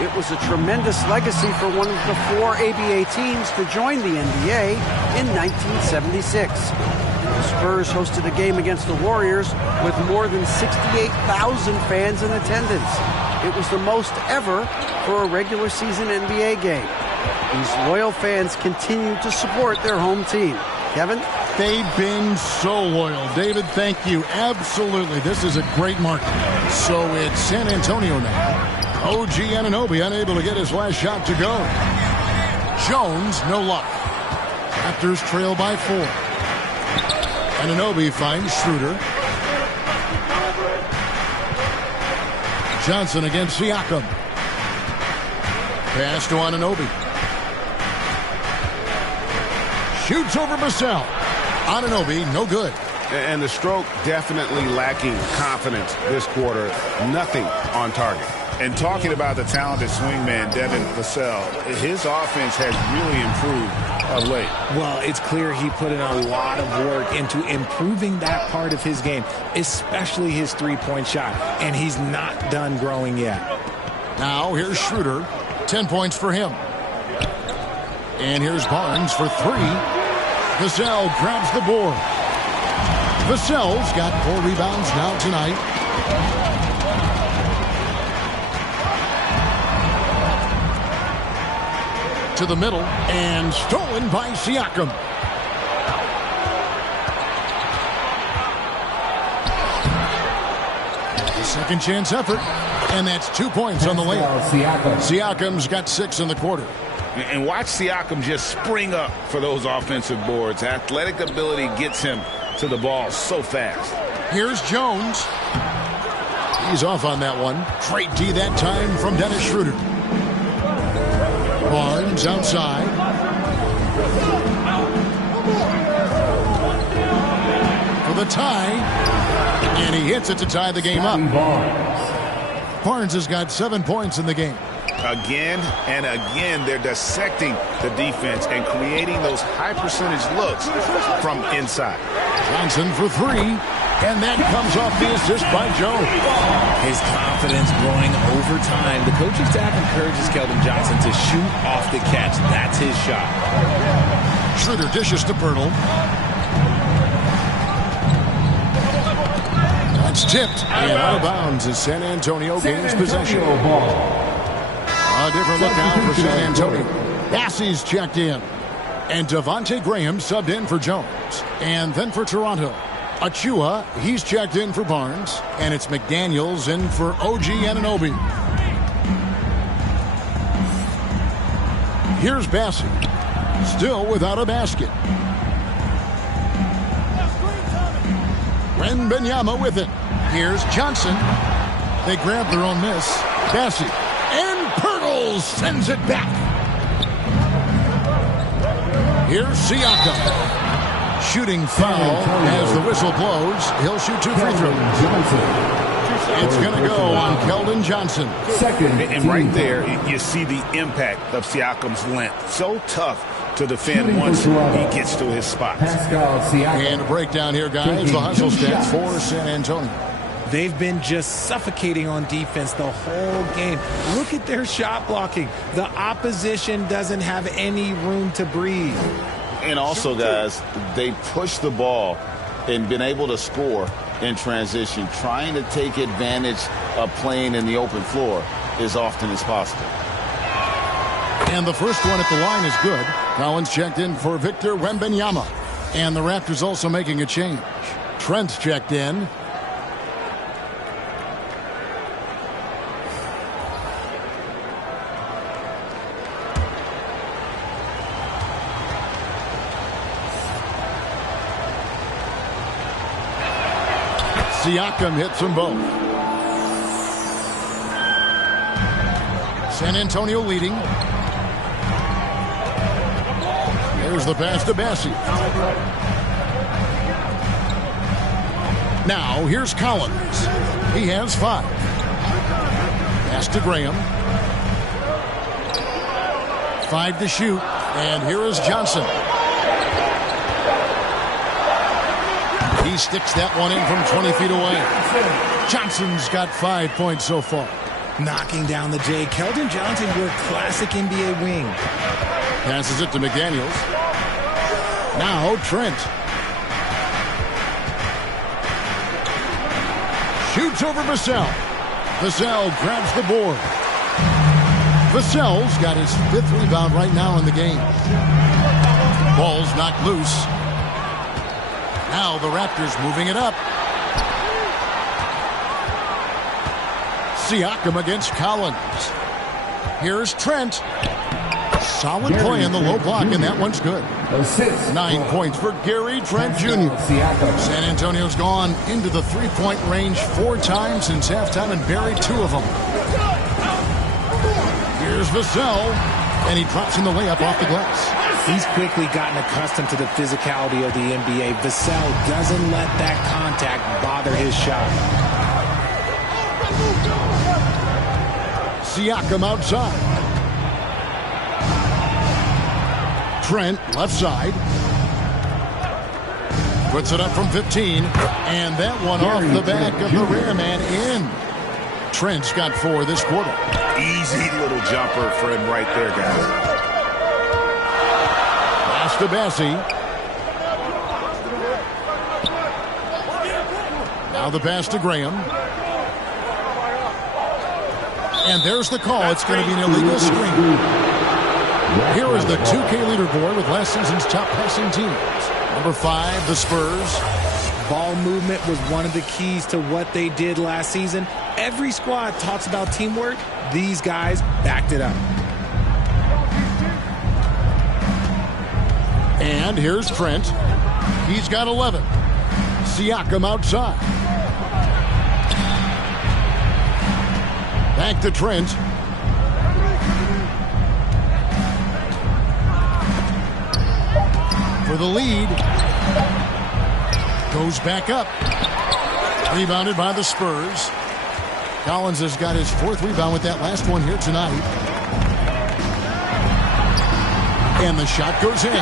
It was a tremendous legacy for one of the 4 ABA teams to join the NBA in 1976. The Spurs hosted a game against the Warriors with more than 68,000 fans in attendance. It was the most ever for a regular season NBA game. These loyal fans continue to support their home team. Kevin? They've been so loyal. David, thank you. Absolutely. This is a great market. So it's San Antonio now. OG Anunoby unable to get his last shot to go. Jones, no luck. Raptors trail by 4. Anunoby finds Schroeder. Johnson against Siakam. Pass to Anunoby. Shoots over Vassell. Anunoby, no good. And the stroke definitely lacking confidence this quarter. Nothing on target. And talking about the talented swingman, Devin Vassell, his offense has really improved of late. Well, it's clear he put in a lot of work into improving that part of his game, especially his three-point shot. And he's not done growing yet. Now here's Schroeder. 10 points for him. And here's Barnes for 3. Vassell grabs the board. Vassell's got 4 rebounds now tonight. To the middle and stolen by Siakam. The second chance effort, and that's 2 points on the layup. Siakam's got 6 in the quarter. And watch Siakam just spring up for those offensive boards. Athletic ability gets him to the ball so fast. Here's Jones. He's off on that one. Great D that time from Dennis Schroeder. Barnes outside. For the tie. And he hits it to tie the game up. Barnes has got 7 points in the game. Again and again, they're dissecting the defense and creating those high-percentage looks from inside. Johnson for 3, and that comes off the assist by Joe. His confidence growing over time. The coaching staff encourages Keldon Johnson to shoot off the catch. That's his shot. Schroeder dishes to Pirtle. That's tipped and out of bounds as San Antonio gains possession. A different look now for San Antonio. Bassey's checked in. And Devontae Graham subbed in for Jones. And then for Toronto, Achua, he's checked in for Barnes. And it's McDaniels in for OG Anunoby. Here's Bassey. Still without a basket. Wembanyama with it. Here's Johnson. They grab their own miss. Bassey. And Pirtle sends it back. Here's Siakam. Shooting foul as the whistle blows. He'll shoot 2 free throws. It's going to go on Keldon Johnson. And right there, you see the impact of Siakam's length. So tough to defend once he gets to his spots. And a breakdown here, guys. The hustle stats for San Antonio. They've been just suffocating on defense the whole game. Look at their shot blocking. The opposition doesn't have any room to breathe. And also, guys, they push the ball and been able to score in transition, trying to take advantage of playing in the open floor as often as possible. And the first one at the line is good. Collins checked in for Victor Wembanyama. And the Raptors also making a change. Trent's checked in. Siakam hits them both. San Antonio leading. There's the pass to Bassey. Now here's Collins. He has 5. Pass to Graham. 5 to shoot. And here is Johnson. He sticks that one in from 20 feet away. Johnson's got 5 points so far. Knocking down the J. Keldon Johnson, your classic NBA wing. Passes it to McDaniels. Now Trent. Shoots over Vassell. Vassell grabs the board. Vassell's got his 5th rebound right now in the game. Ball's knocked loose. Now the Raptors moving it up. Siakam against Collins. Here's Trent. Solid play in the low block, and that one's good. 9 points for Gary Trent Jr. San Antonio's gone into the three-point range 4 times since halftime and buried 2 of them. Here's Vassell, and he drops in the layup off the glass. He's quickly gotten accustomed to the physicality of the NBA. Vassell doesn't let that contact bother his shot. Siakam outside. Trent left side. Puts it up from 15. And that one off the back of the rim and in. Trent's got 4 this quarter. Easy little jumper for him right there, guys. Pass to Bassi. Now the pass to Graham. And there's the call. It's going to be an illegal screen. Here is the 2K leaderboard with last season's top passing teams. Number 5, the Spurs. Ball movement was one of the keys to what they did last season. Every squad talks about teamwork. These guys backed it up. And here's Trent. He's got 11. Siakam outside. Back to Trent. For the lead. Goes back up. Rebounded by the Spurs. Collins has got his 4th rebound with that last one here tonight. And the shot goes in.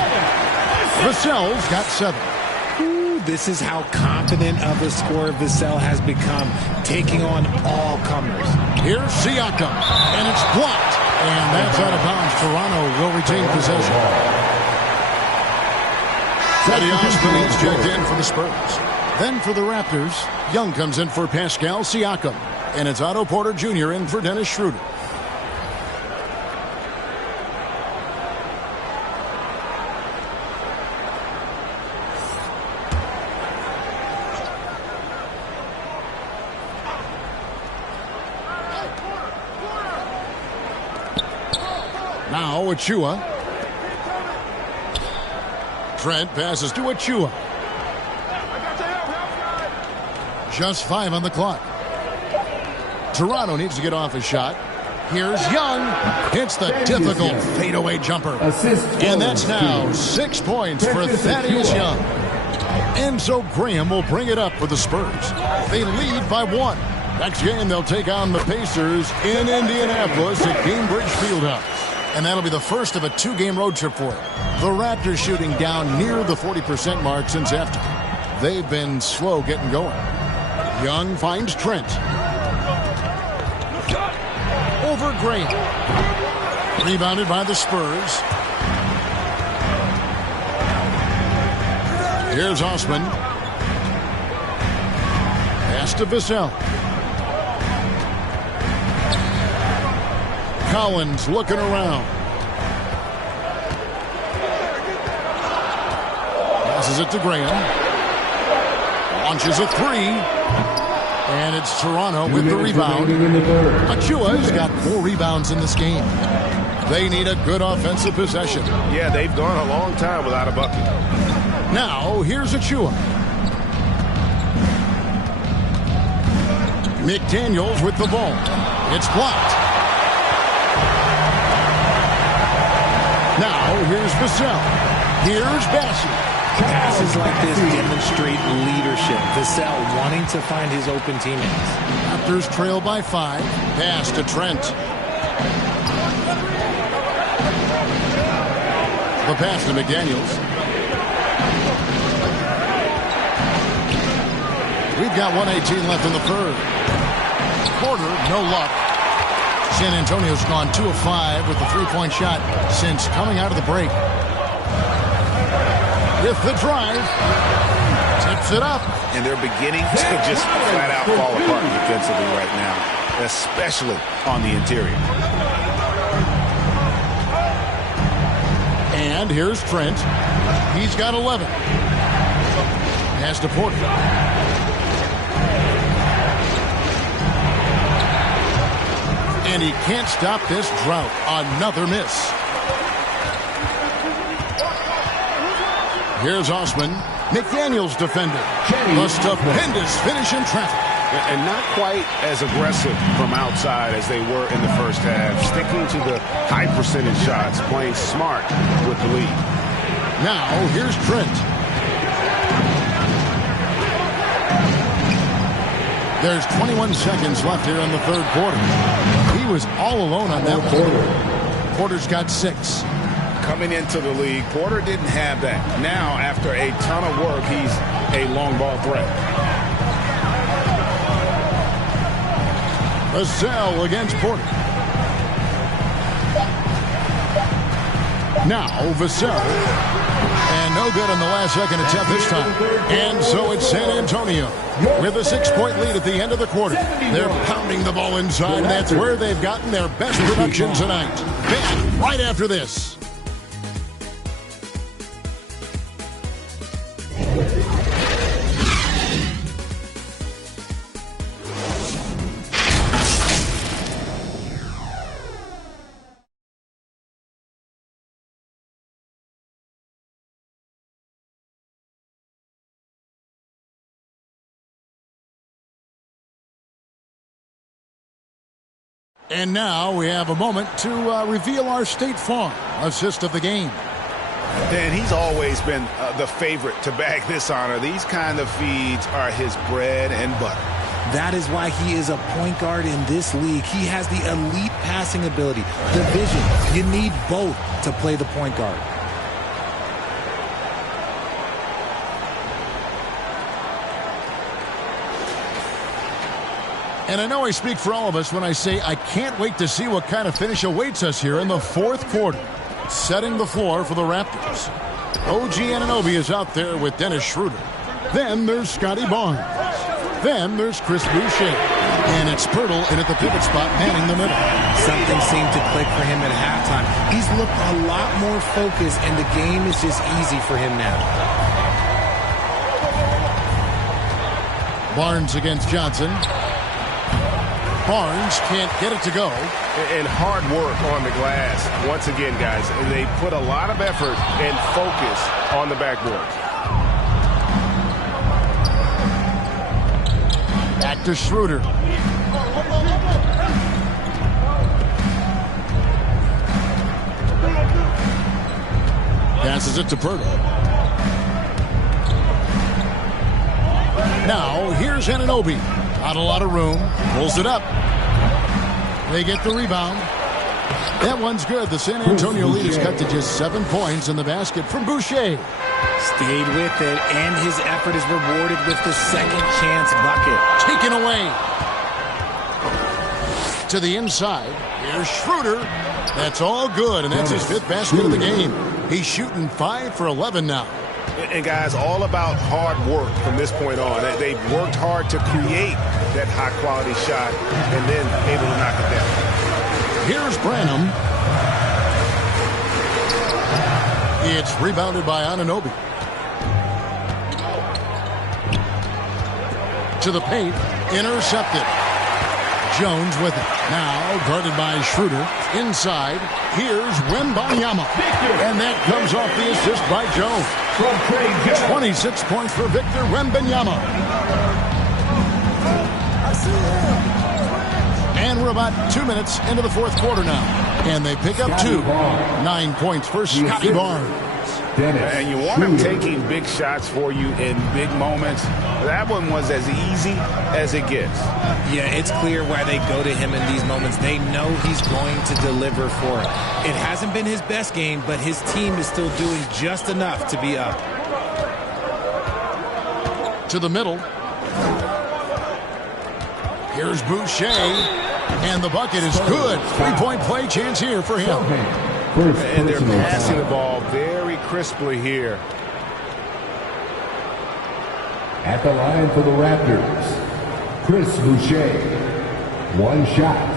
Vassell's got 7. This is how confident of a scorer Vassell has become, taking on all comers. Here's Siakam, and it's blocked. And that's out of bounds. Toronto will retain possession. Teddy Osborne is checked in for the Spurs. Then for the Raptors, Young comes in for Pascal Siakam. And it's Otto Porter Jr. in for Dennis Schroeder. Now Achua. Trent passes to Achua. Just 5 on the clock. Toronto needs to get off a shot. Here's Young. Hits the difficult fadeaway jumper. And that's now 6 points for Thaddeus Young. And so Graham will bring it up for the Spurs. They lead by 1. Next game, they'll take on the Pacers in Indianapolis at Gainbridge Fieldhouse. And that'll be the first of a 2-game road trip for them. The Raptors shooting down near the 40% mark since halftime. They've been slow getting going. Young finds Trent. Over Graham. Rebounded by the Spurs. Here's Osman. Pass to Vassell. Collins looking around. Passes it to Graham. Launches a 3. And it's Toronto with the rebound. Achua's got 4 rebounds in this game. They need a good offensive possession. Yeah, they've gone a long time without a bucket. Now, here's Achua. McDaniels with the ball. It's blocked. Now, here's Vassell. Here's Bassi. Passes like this demonstrate leadership. Vassell wanting to find his open teammates. Raptors trail by 5. Pass to Trent. The pass to McDaniels. We've got 1:18 left in the third. Porter, no luck. San Antonio's gone 2 of 5 with the 3-point shot since coming out of the break. With the drive, tips it up. And they're beginning to just flat out fall apart defensively right now, especially on the interior. And here's Trent. He's got 11. Pass to Porter. And he can't stop this drought. Another miss. Here's Osman. McDaniels defender. A stupendous finish in traffic. And not quite as aggressive from outside as they were in the first half. Sticking to the high percentage shots, playing smart with the lead. Now, here's Trent. There's 21 seconds left here in the third quarter. He was all alone on that one. Porter's got 6. Coming into the league, Porter didn't have that. Now, after a ton of work, he's a long ball threat. Vassell against Porter. Now, Vassell. And no good on the last second attempt this time. And so it's San Antonio with a 6-point lead at the end of the quarter. They're pounding the ball inside, and that's where they've gotten their best production tonight. Back right after this. And now we have a moment to reveal our State Farm assist of the game. And he's always been the favorite to bag this honor. These kind of feeds are his bread and butter. That is why he is a point guard in this league. He has the elite passing ability, the vision. You need both to play the point guard. And I know I speak for all of us when I say I can't wait to see what kind of finish awaits us here in the fourth quarter. Setting the floor for the Raptors. OG Anunoby is out there with Dennis Schroeder. Then there's Scotty Barnes. Then there's Chris Boucher. And it's Pirtle in at the pivot spot, manning the middle. Something seemed to click for him at halftime. He's looked a lot more focused, and the game is just easy for him now. Barnes against Johnson. Barnes can't get it to go. And hard work on the glass. Once again, guys, they put a lot of effort and focus on the backboard. Back to Schroeder. Passes it to Pirtle. Now, here's Anunoby. Not a lot of room. Pulls it up. They get the rebound. That one's good. The San Antonio lead is cut to just 7 points in the basket from Boucher. Stayed with it, and his effort is rewarded with the second chance bucket. Taken away. To the inside. Here's Schroeder. That's all good, and that's his 5th basket of the game. He's shooting 5 for 11 now. And guys, all about hard work from this point on. They've worked hard to create that high-quality shot and then able to knock it down. Here's Branham. It's rebounded by Anunoby. To the paint, intercepted. Jones with it. Now guarded by Schroeder. Inside, here's Wembanyama. And that comes off the assist by Jones. 26 points for Victor Wembanyama. And we're about 2 minutes into the fourth quarter now. And they pick up 2. 9 points for Scotty Barnes. And you want him taking big shots for you in big moments. That one was as easy as it gets. Yeah, it's clear why they go to him in these moments. They know he's going to deliver for it. It hasn't been his best game, but his team is still doing just enough to be up. To the middle. Here's Boucher. And the bucket is good. 3-point play chance here for him. And they're passing the ball very crisply here. At the line for the Raptors, Chris Boucher. 1 shot.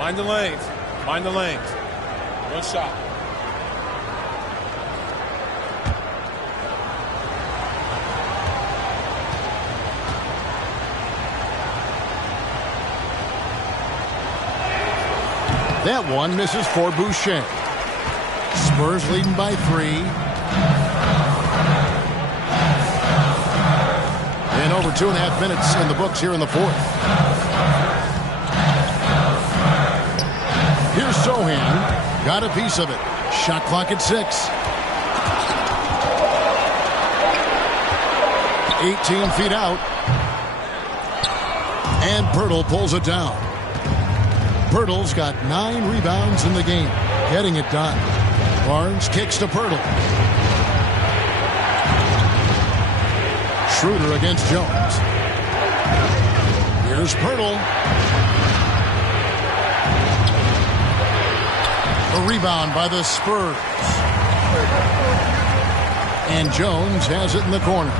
Mind the lanes. Mind the lanes. One shot. That one misses for Boucher. Spurs leading by 3. And over 2.5 minutes in the books here in the fourth. Here's Sohan. Got a piece of it. Shot clock at 6. 18 feet out. And Pirtle pulls it down. Pirtle's got 9 rebounds in the game. Getting it done. Barnes kicks to Pirtle. Schroeder against Jones. Here's Pirtle. A rebound by the Spurs. And Jones has it in the corner.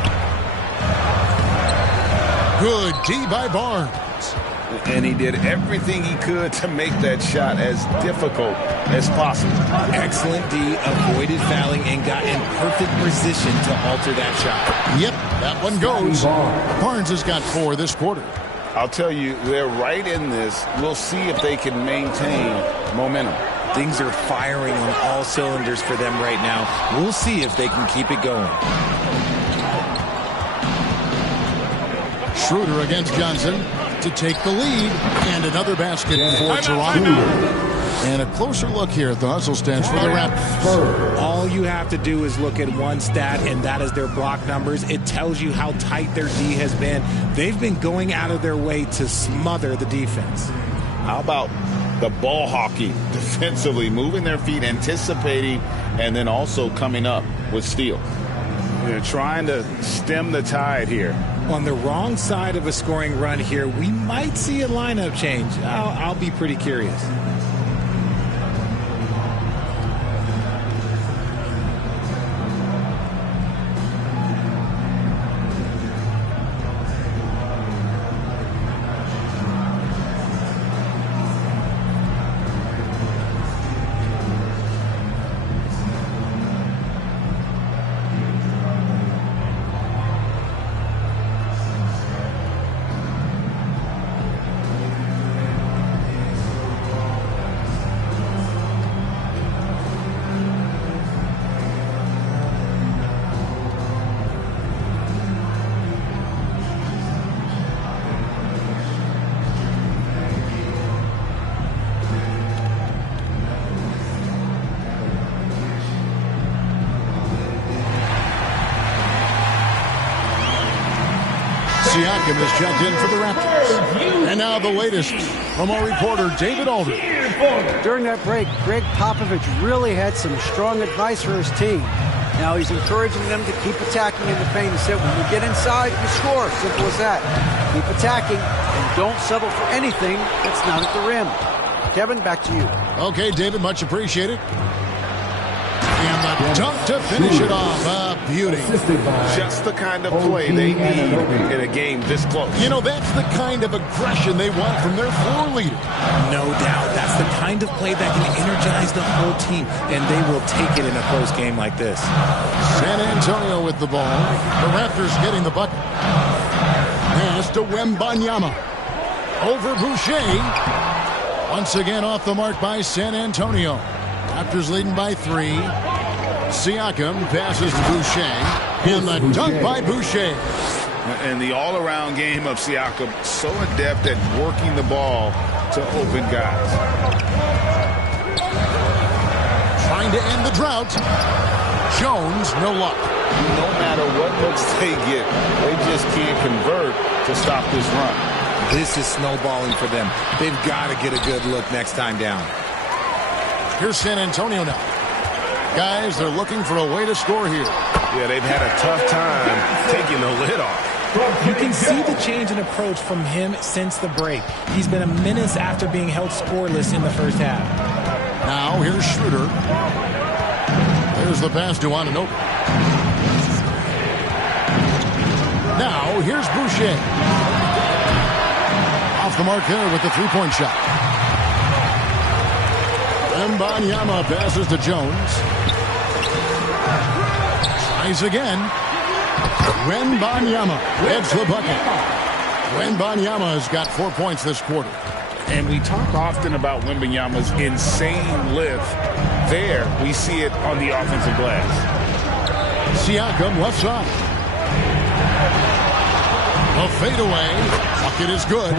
Good D by Barnes. And he did everything he could to make that shot as difficult as possible. Excellent D, avoided fouling, and got in perfect position to alter that shot. Yep, that one goes. Barnes has got 4 this quarter. I'll tell you, they're right in this. We'll see if they can maintain momentum. Things are firing on all cylinders for them right now. We'll see if they can keep it going. Schroeder against Johnson to take the lead, and another basket for Toronto. And a closer look here at the hustle stats for the Raptors. All you have to do is look at one stat, and that is their block numbers. It tells you how tight their D has been. They've been going out of their way to smother the defense. How about the ball hockey defensively, moving their feet, anticipating, and then also coming up with steals? They're trying to stem the tide here. On the wrong side of a scoring run here, we might see a lineup change. I'll be pretty curious. Siakam is checked in for the Raptors. And now the latest from our reporter, David Aldridge. During that break, Greg Popovich really had some strong advice for his team. Now he's encouraging them to keep attacking in the paint. He said, when you get inside, you score. Simple as that. Keep attacking and don't settle for anything that's not at the rim. Kevin, back to you. Okay, David, much appreciated. And the dunk to finish it off. A beauty. Just the kind of play they need in a game this close. You know, that's the kind of aggression they want from their floor leader. No doubt. That's the kind of play that can energize the whole team, and they will take it in a close game like this. San Antonio with the ball. The Raptors getting the bucket. Pass to Wembanyama. Over Boucher. Once again off the mark by San Antonio. Raptors leading by 3. Siakam passes to Boucher. And the dunk by Boucher. And the all-around game of Siakam, so adept at working the ball to open guys. Trying to end the drought. Jones, no luck. No matter what looks they get, they just can't convert to stop this run. This is snowballing for them. They've got to get a good look next time down. Here's San Antonio now. Guys, they're looking for a way to score here. Yeah, they've had a tough time taking the lid off. You can see the change in approach from him since the break. He's been a menace after being held scoreless in the first half. Now, here's Schroeder. There's the pass to Anunoby. Now, here's Boucher. Off the mark there with the three-point shot. Wembanyama passes to Jones. Tries again. Wembanyama heads the bucket. Wembanyama has got 4 points this quarter. And we talk often about Wembanyama's insane lift. There, we see it on the offensive glass. Siakam left side. A fadeaway. Bucket is good.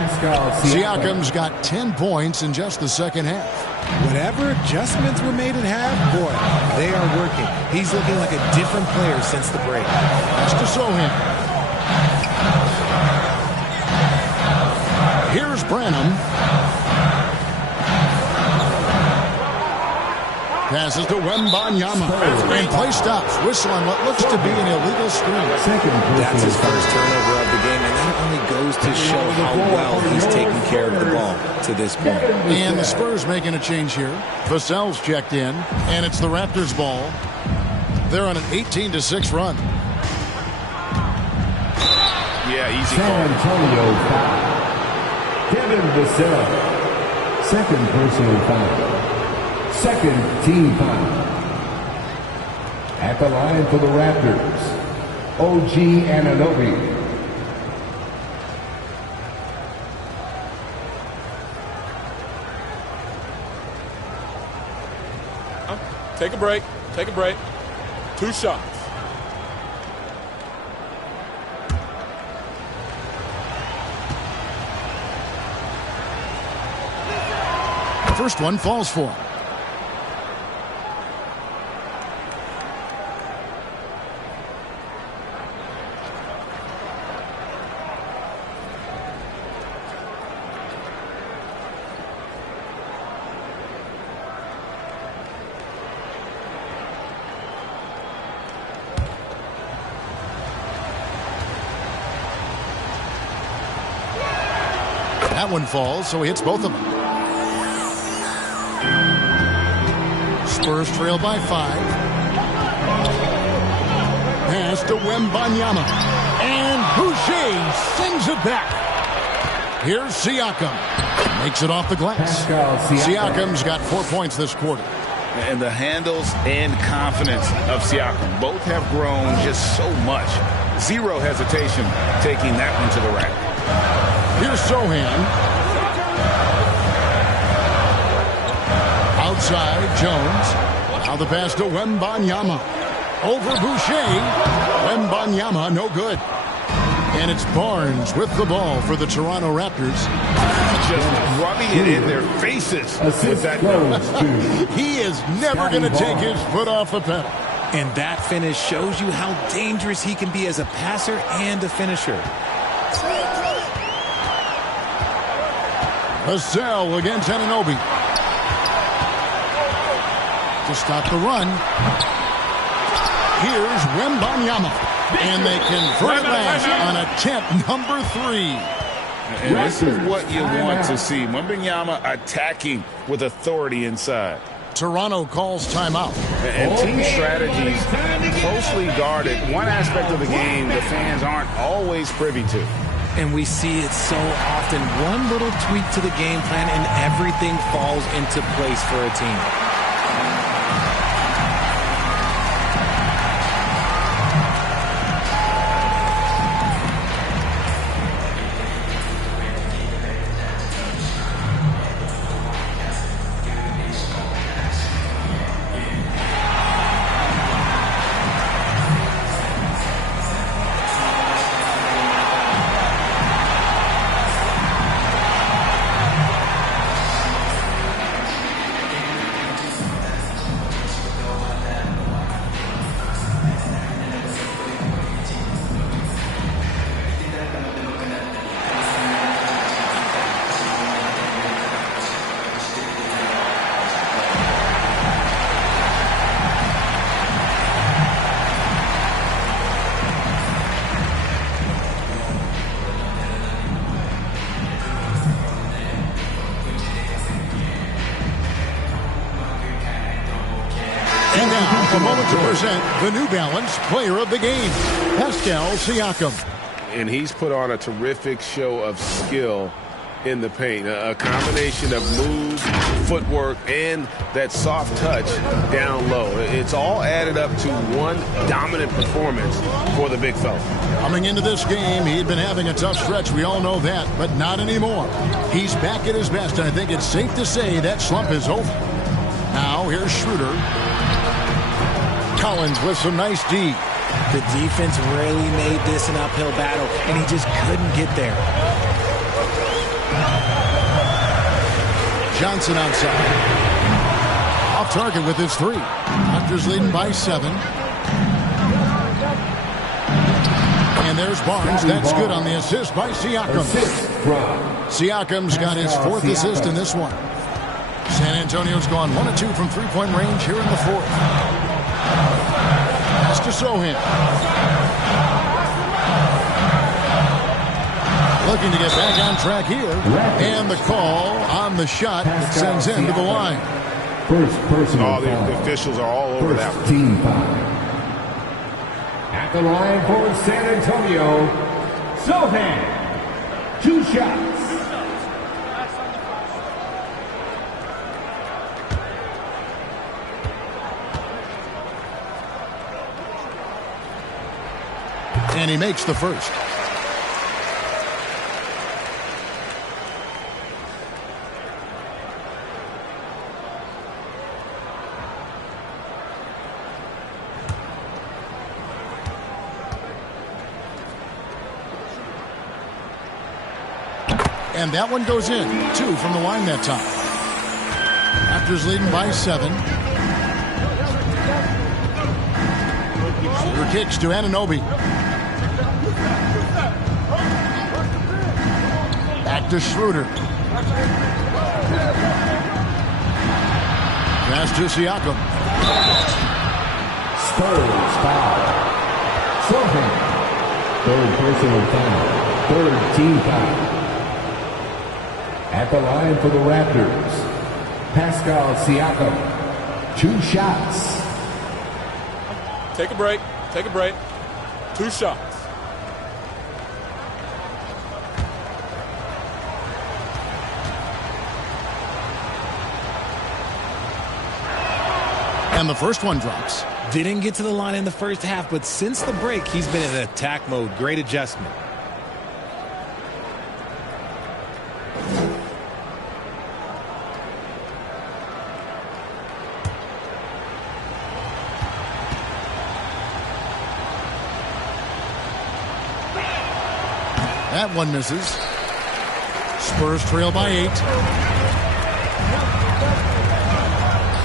Siakam's got 10 points in just the second half. Whatever adjustments were made at half, boy, they are working. He's looking like a different player since the break. That's to Sohan. Here's Branham. Passes to Wembanyama. And play stops. Whistle on what looks to be an illegal screen. That's his first turnover of the game, and that only goes to show how well he's taking care of the ball to this point. And the Spurs making a change here. Vassell's checked in, and it's the Raptors' ball. They're on an 18-6 run. Yeah, easy San call. Antonio foul. Kevin Vassell. Second personal foul. Second team foul. At the line for the Raptors, OG Anunoby. Take a break. Take a break. 2 shots. First one falls for him. That one falls, so he hits both of them. Spurs trail by 5. Pass to Wembanyama. And Boucher sends it back. Here's Siakam. Makes it off the glass. Siakam's got 4 points this quarter. And the handles and confidence of Siakam both have grown just so much. Zero hesitation taking that one to the rack. Here's Sohan. Outside, Jones. Now the pass to Wembanyama. Over Boucher. Wembanyama, no good. And it's Barnes with the ball for the Toronto Raptors. Just rubbing it in their faces with that goal. He is never going to take his foot off the pedal. And that finish shows you how dangerous he can be as a passer and a finisher. Vassell against Anunoby. To stop the run. Here's Wembanyama. And they convert it last on attempt number 3. And this is what you want to see. Wembanyama attacking with authority inside. Toronto calls timeout. And team strategies closely guarded. One aspect of the game the fans aren't always privy to. And we see it so often. One little tweak to the game plan and everything falls into place for a team. And now, a moment to present the New Balance Player of the Game, Pascal Siakam. And he's put on a terrific show of skill in the paint. A combination of moves, footwork, and that soft touch down low. It's all added up to one dominant performance for the big fella. Coming into this game, he had been having a tough stretch. We all know that, but not anymore. He's back at his best, and I think it's safe to say that slump is over. Now, here's Schroeder. Collins with some nice D. The defense really made this an uphill battle, and he just couldn't get there. Johnson outside. Off target with his three. Raptors leading by 7. And there's Barnes. That's good on the assist by Siakam. Siakam's got his 4th assist in this one. San Antonio's gone 1 of 2 from three-point range here in the 4th. Pass to Sohan. Looking to get back on track here. And the call on the shot that sends him to the line. First personal foul. The officials are all over that one. Team foul. At the line for San Antonio, Sohan. 2 shots. And he makes the first. And that one goes in. 2 from the line that time. Raptors leading by 7. Shooter kicks to Anunoby. Back to Schroeder. Pass to Siakam. Spurs foul. Sohan. 3rd personal foul. 3rd team foul. At the line for the Raptors, Pascal Siakam. 2 shots. Take a break. Take a break. 2 shots. And the first one drops. Didn't get to the line in the first half, but since the break, he's been in attack mode. Great adjustment. That one misses. Spurs trail by 8.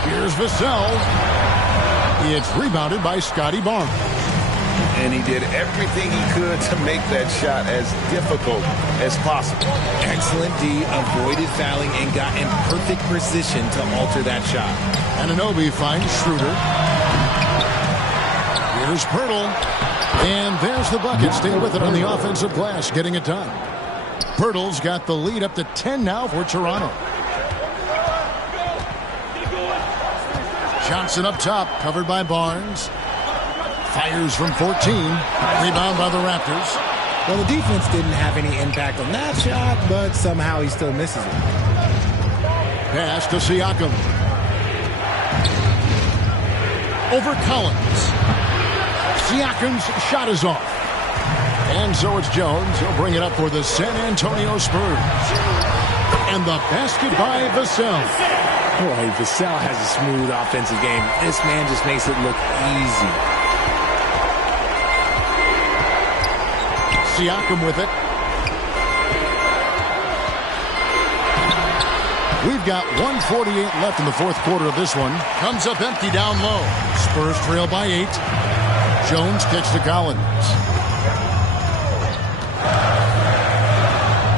Here's Vassell. It's rebounded by Scotty Barnes. And he did everything he could to make that shot as difficult as possible. Excellent D, avoided fouling, and got in perfect position to alter that shot. Anunoby finds Schroeder. Here's Pirtle. And there's the bucket. Stay with it on the offensive glass, getting it done. Pirtle's got the lead up to 10 now for Toronto. Johnson up top, covered by Barnes. Fires from 14. Rebound by the Raptors. Well, the defense didn't have any impact on that shot, but somehow he still misses it. Pass to Siakam. Over Collins. Siakam's shot is off. And so it's Jones. He'll bring it up for the San Antonio Spurs. And the basket by Vassell. Boy, Vassell has a smooth offensive game. This man just makes it look easy. Siakam with it. We've got 1:48 left in the 4th quarter of this one. Comes up empty down low. Spurs trail by 8. Jones kicks to Collins.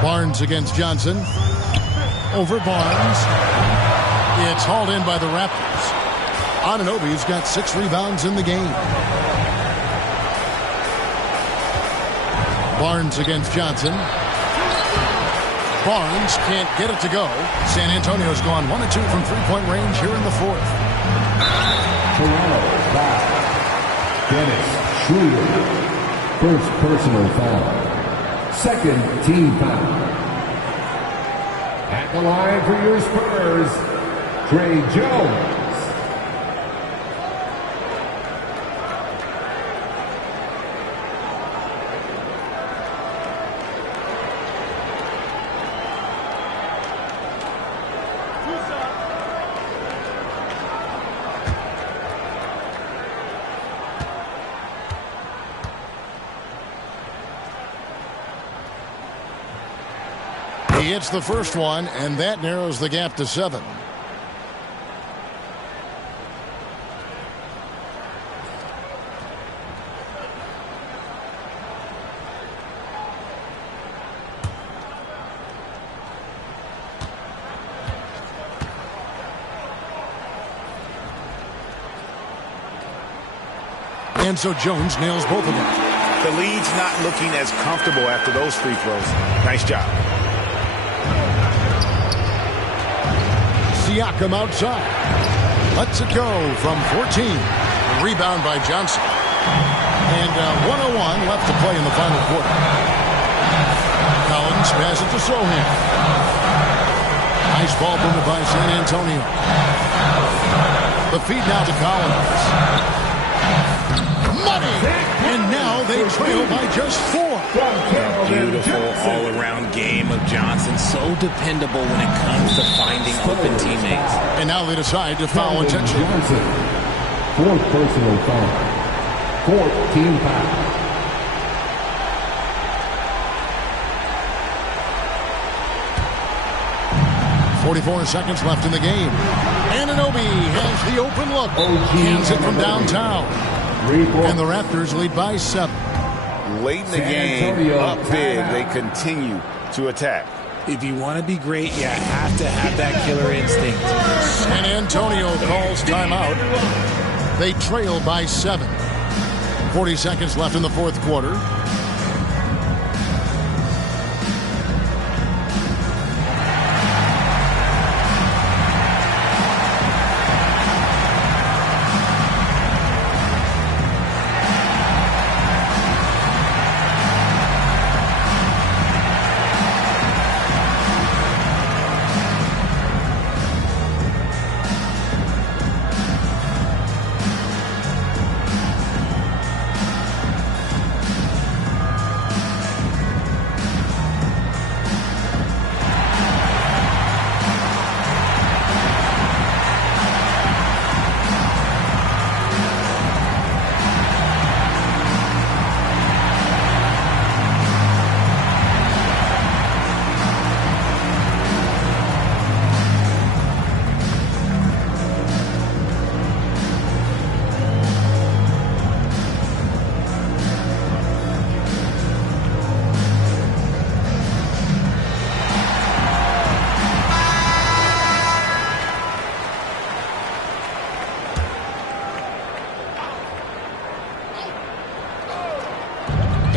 Barnes against Johnson. Over Barnes. It's hauled in by the Raptors. Anunoby's got 6 rebounds in the game. Barnes against Johnson. Barnes can't get it to go. San Antonio's gone 1 of 2 from three-point range here in the 4th. Toronto foul. Dennis Schroeder. First personal foul. 2nd team foul. At the line for your Spurs, Trey Jones. He hits the first one, and that narrows the gap to 7. And so Jones nails both of them. The lead's not looking as comfortable after those free throws. Nice job. Siakam outside. Lets it go from 14. A rebound by Johnson. And 1:01 left to play in the final quarter. Collins passes it to Sohan. Nice ball movement by San Antonio. The feed now to Collins. Money! And now they trail by just 4. Beautiful all-around game of Johnson. So dependable when it comes to finding open teammates. And now they decide to foul intentionally. Johnson, 4th personal foul. 4th team foul. .44 seconds left in the game. Anunoby has the open look. Hands it from downtown. And the Raptors lead by 7. Late in the game, up big, they continue to attack. If you want to be great, you have to have that killer instinct. San Antonio calls timeout. They trail by 7. 40 seconds left in the fourth quarter.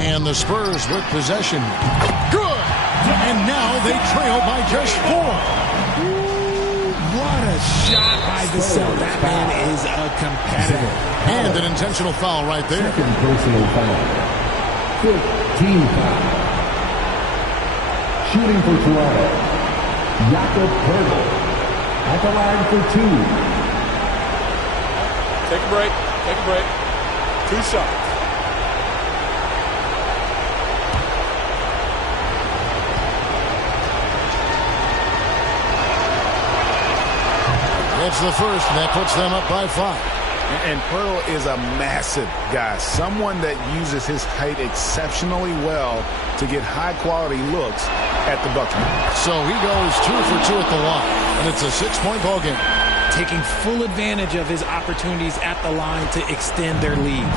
And the Spurs with possession. Good! And now they trail by just 4. What a shot by the cell. That man is a competitor. And an intentional foul right there. Second personal foul. 5th team foul. Shooting for Toronto, Jakob Poeltl. At the line for 2. Take a break. Take a break. 2 shots. It's the first, and that puts them up by 5. And Poeltl is a massive guy, someone that uses his height exceptionally well to get high-quality looks at the bucket. So he goes 2 for 2 at the line, and it's a 6-point ball game. Taking full advantage of his opportunities at the line to extend their lead.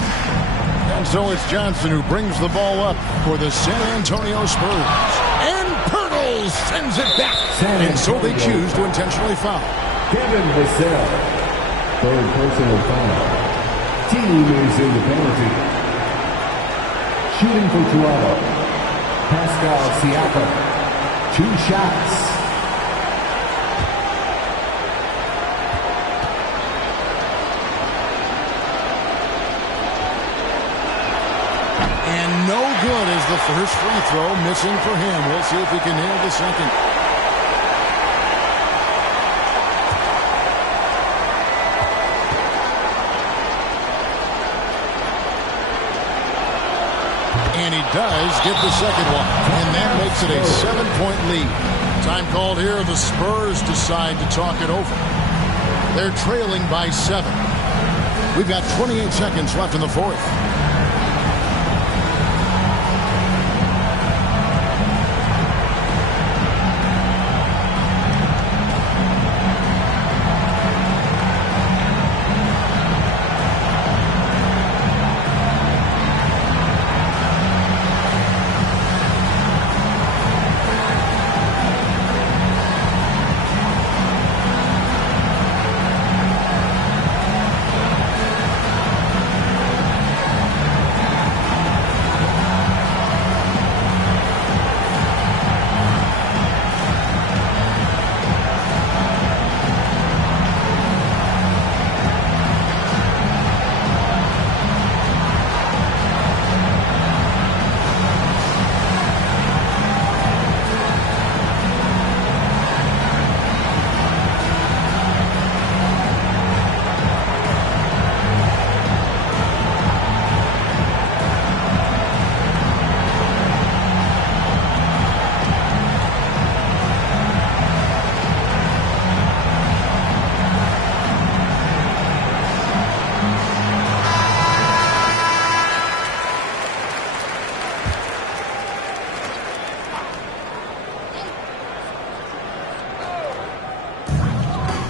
And so it's Johnson who brings the ball up for the San Antonio Spurs. And Poeltl sends it back. And so they choose to intentionally foul. Kevin Vassell, 3rd personal foul. Team is in the penalty. Shooting for Toronto, Pascal Siakam. 2 shots. And no good as the first free throw missing for him. We'll see if he can nail the second. does get the second one, and that makes it a 7-point lead. Time called here. The Spurs decide to talk it over. They're trailing by 7. We've got 28 seconds left in the fourth.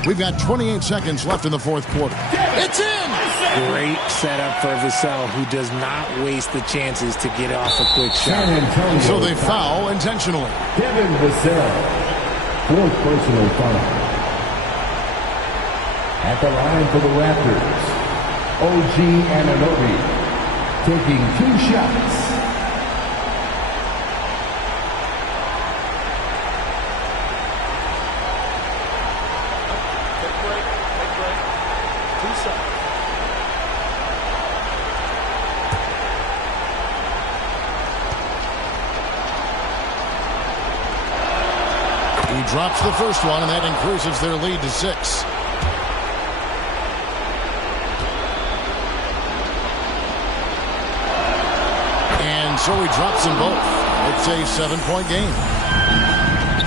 We've got 28 seconds left in the fourth quarter. It's in! Great setup for Vassell, who does not waste the chances to get off a quick shot. So they foul intentionally. Kevin Vassell, 4th personal foul. At the line for the Raptors, OG Anunoby, taking 2 shots. He drops the first one, and that increases their lead to 6. And so he drops them both. It's a 7-point game.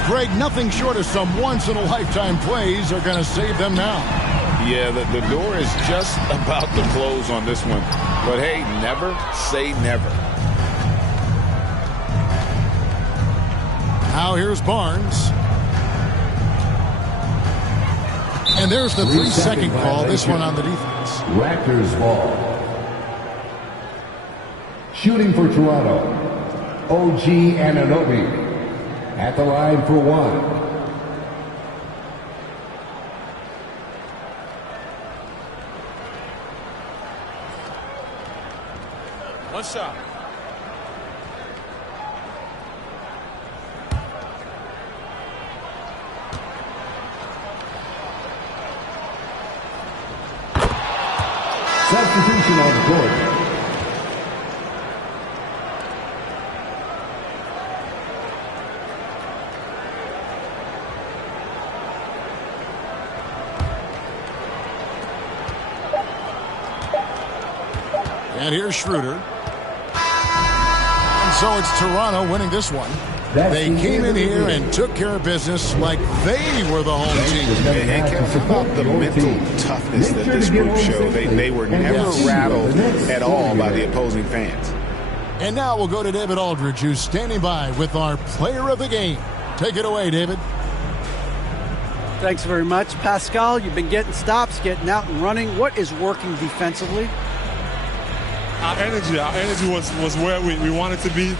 Greg, nothing short of some once-in-a-lifetime plays are going to save them now. Yeah, the door is just about to close on this one. But hey, never say never. Now here's Barnes. And there's the 3-second call. This one on the defense. Raptors ball. Shooting for Toronto, OG Anunoby. At the line for 1. One shot. Substitution on the court. And here's Schroeder. And so it's Toronto winning this one. They came in here and took care of business like they were the home team. And Kevin, how about the mental toughness that this group showed? They were never rattled at all by the opposing fans. And now we'll go to David Aldridge, who's standing by with our player of the game. Take it away, David. Thanks very much. Pascal, you've been getting stops, getting out and running. What is working defensively? Our energy was where we wanted to be,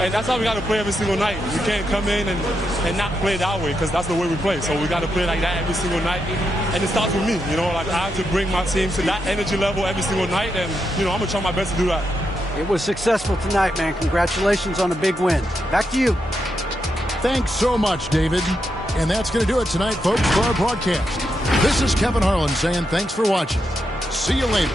and that's how we got to play every single night. We can't come in and not play that way, because that's the way we play. So we got to play like that every single night, and it starts with me. You know, like I have to bring my team to that energy level every single night, and you know I'm gonna try my best to do that. It was successful tonight, man. Congratulations on a big win. Back to you. Thanks so much, David. And that's going to do it tonight, folks, for our broadcast. This is Kevin Harlan saying thanks for watching. See you later.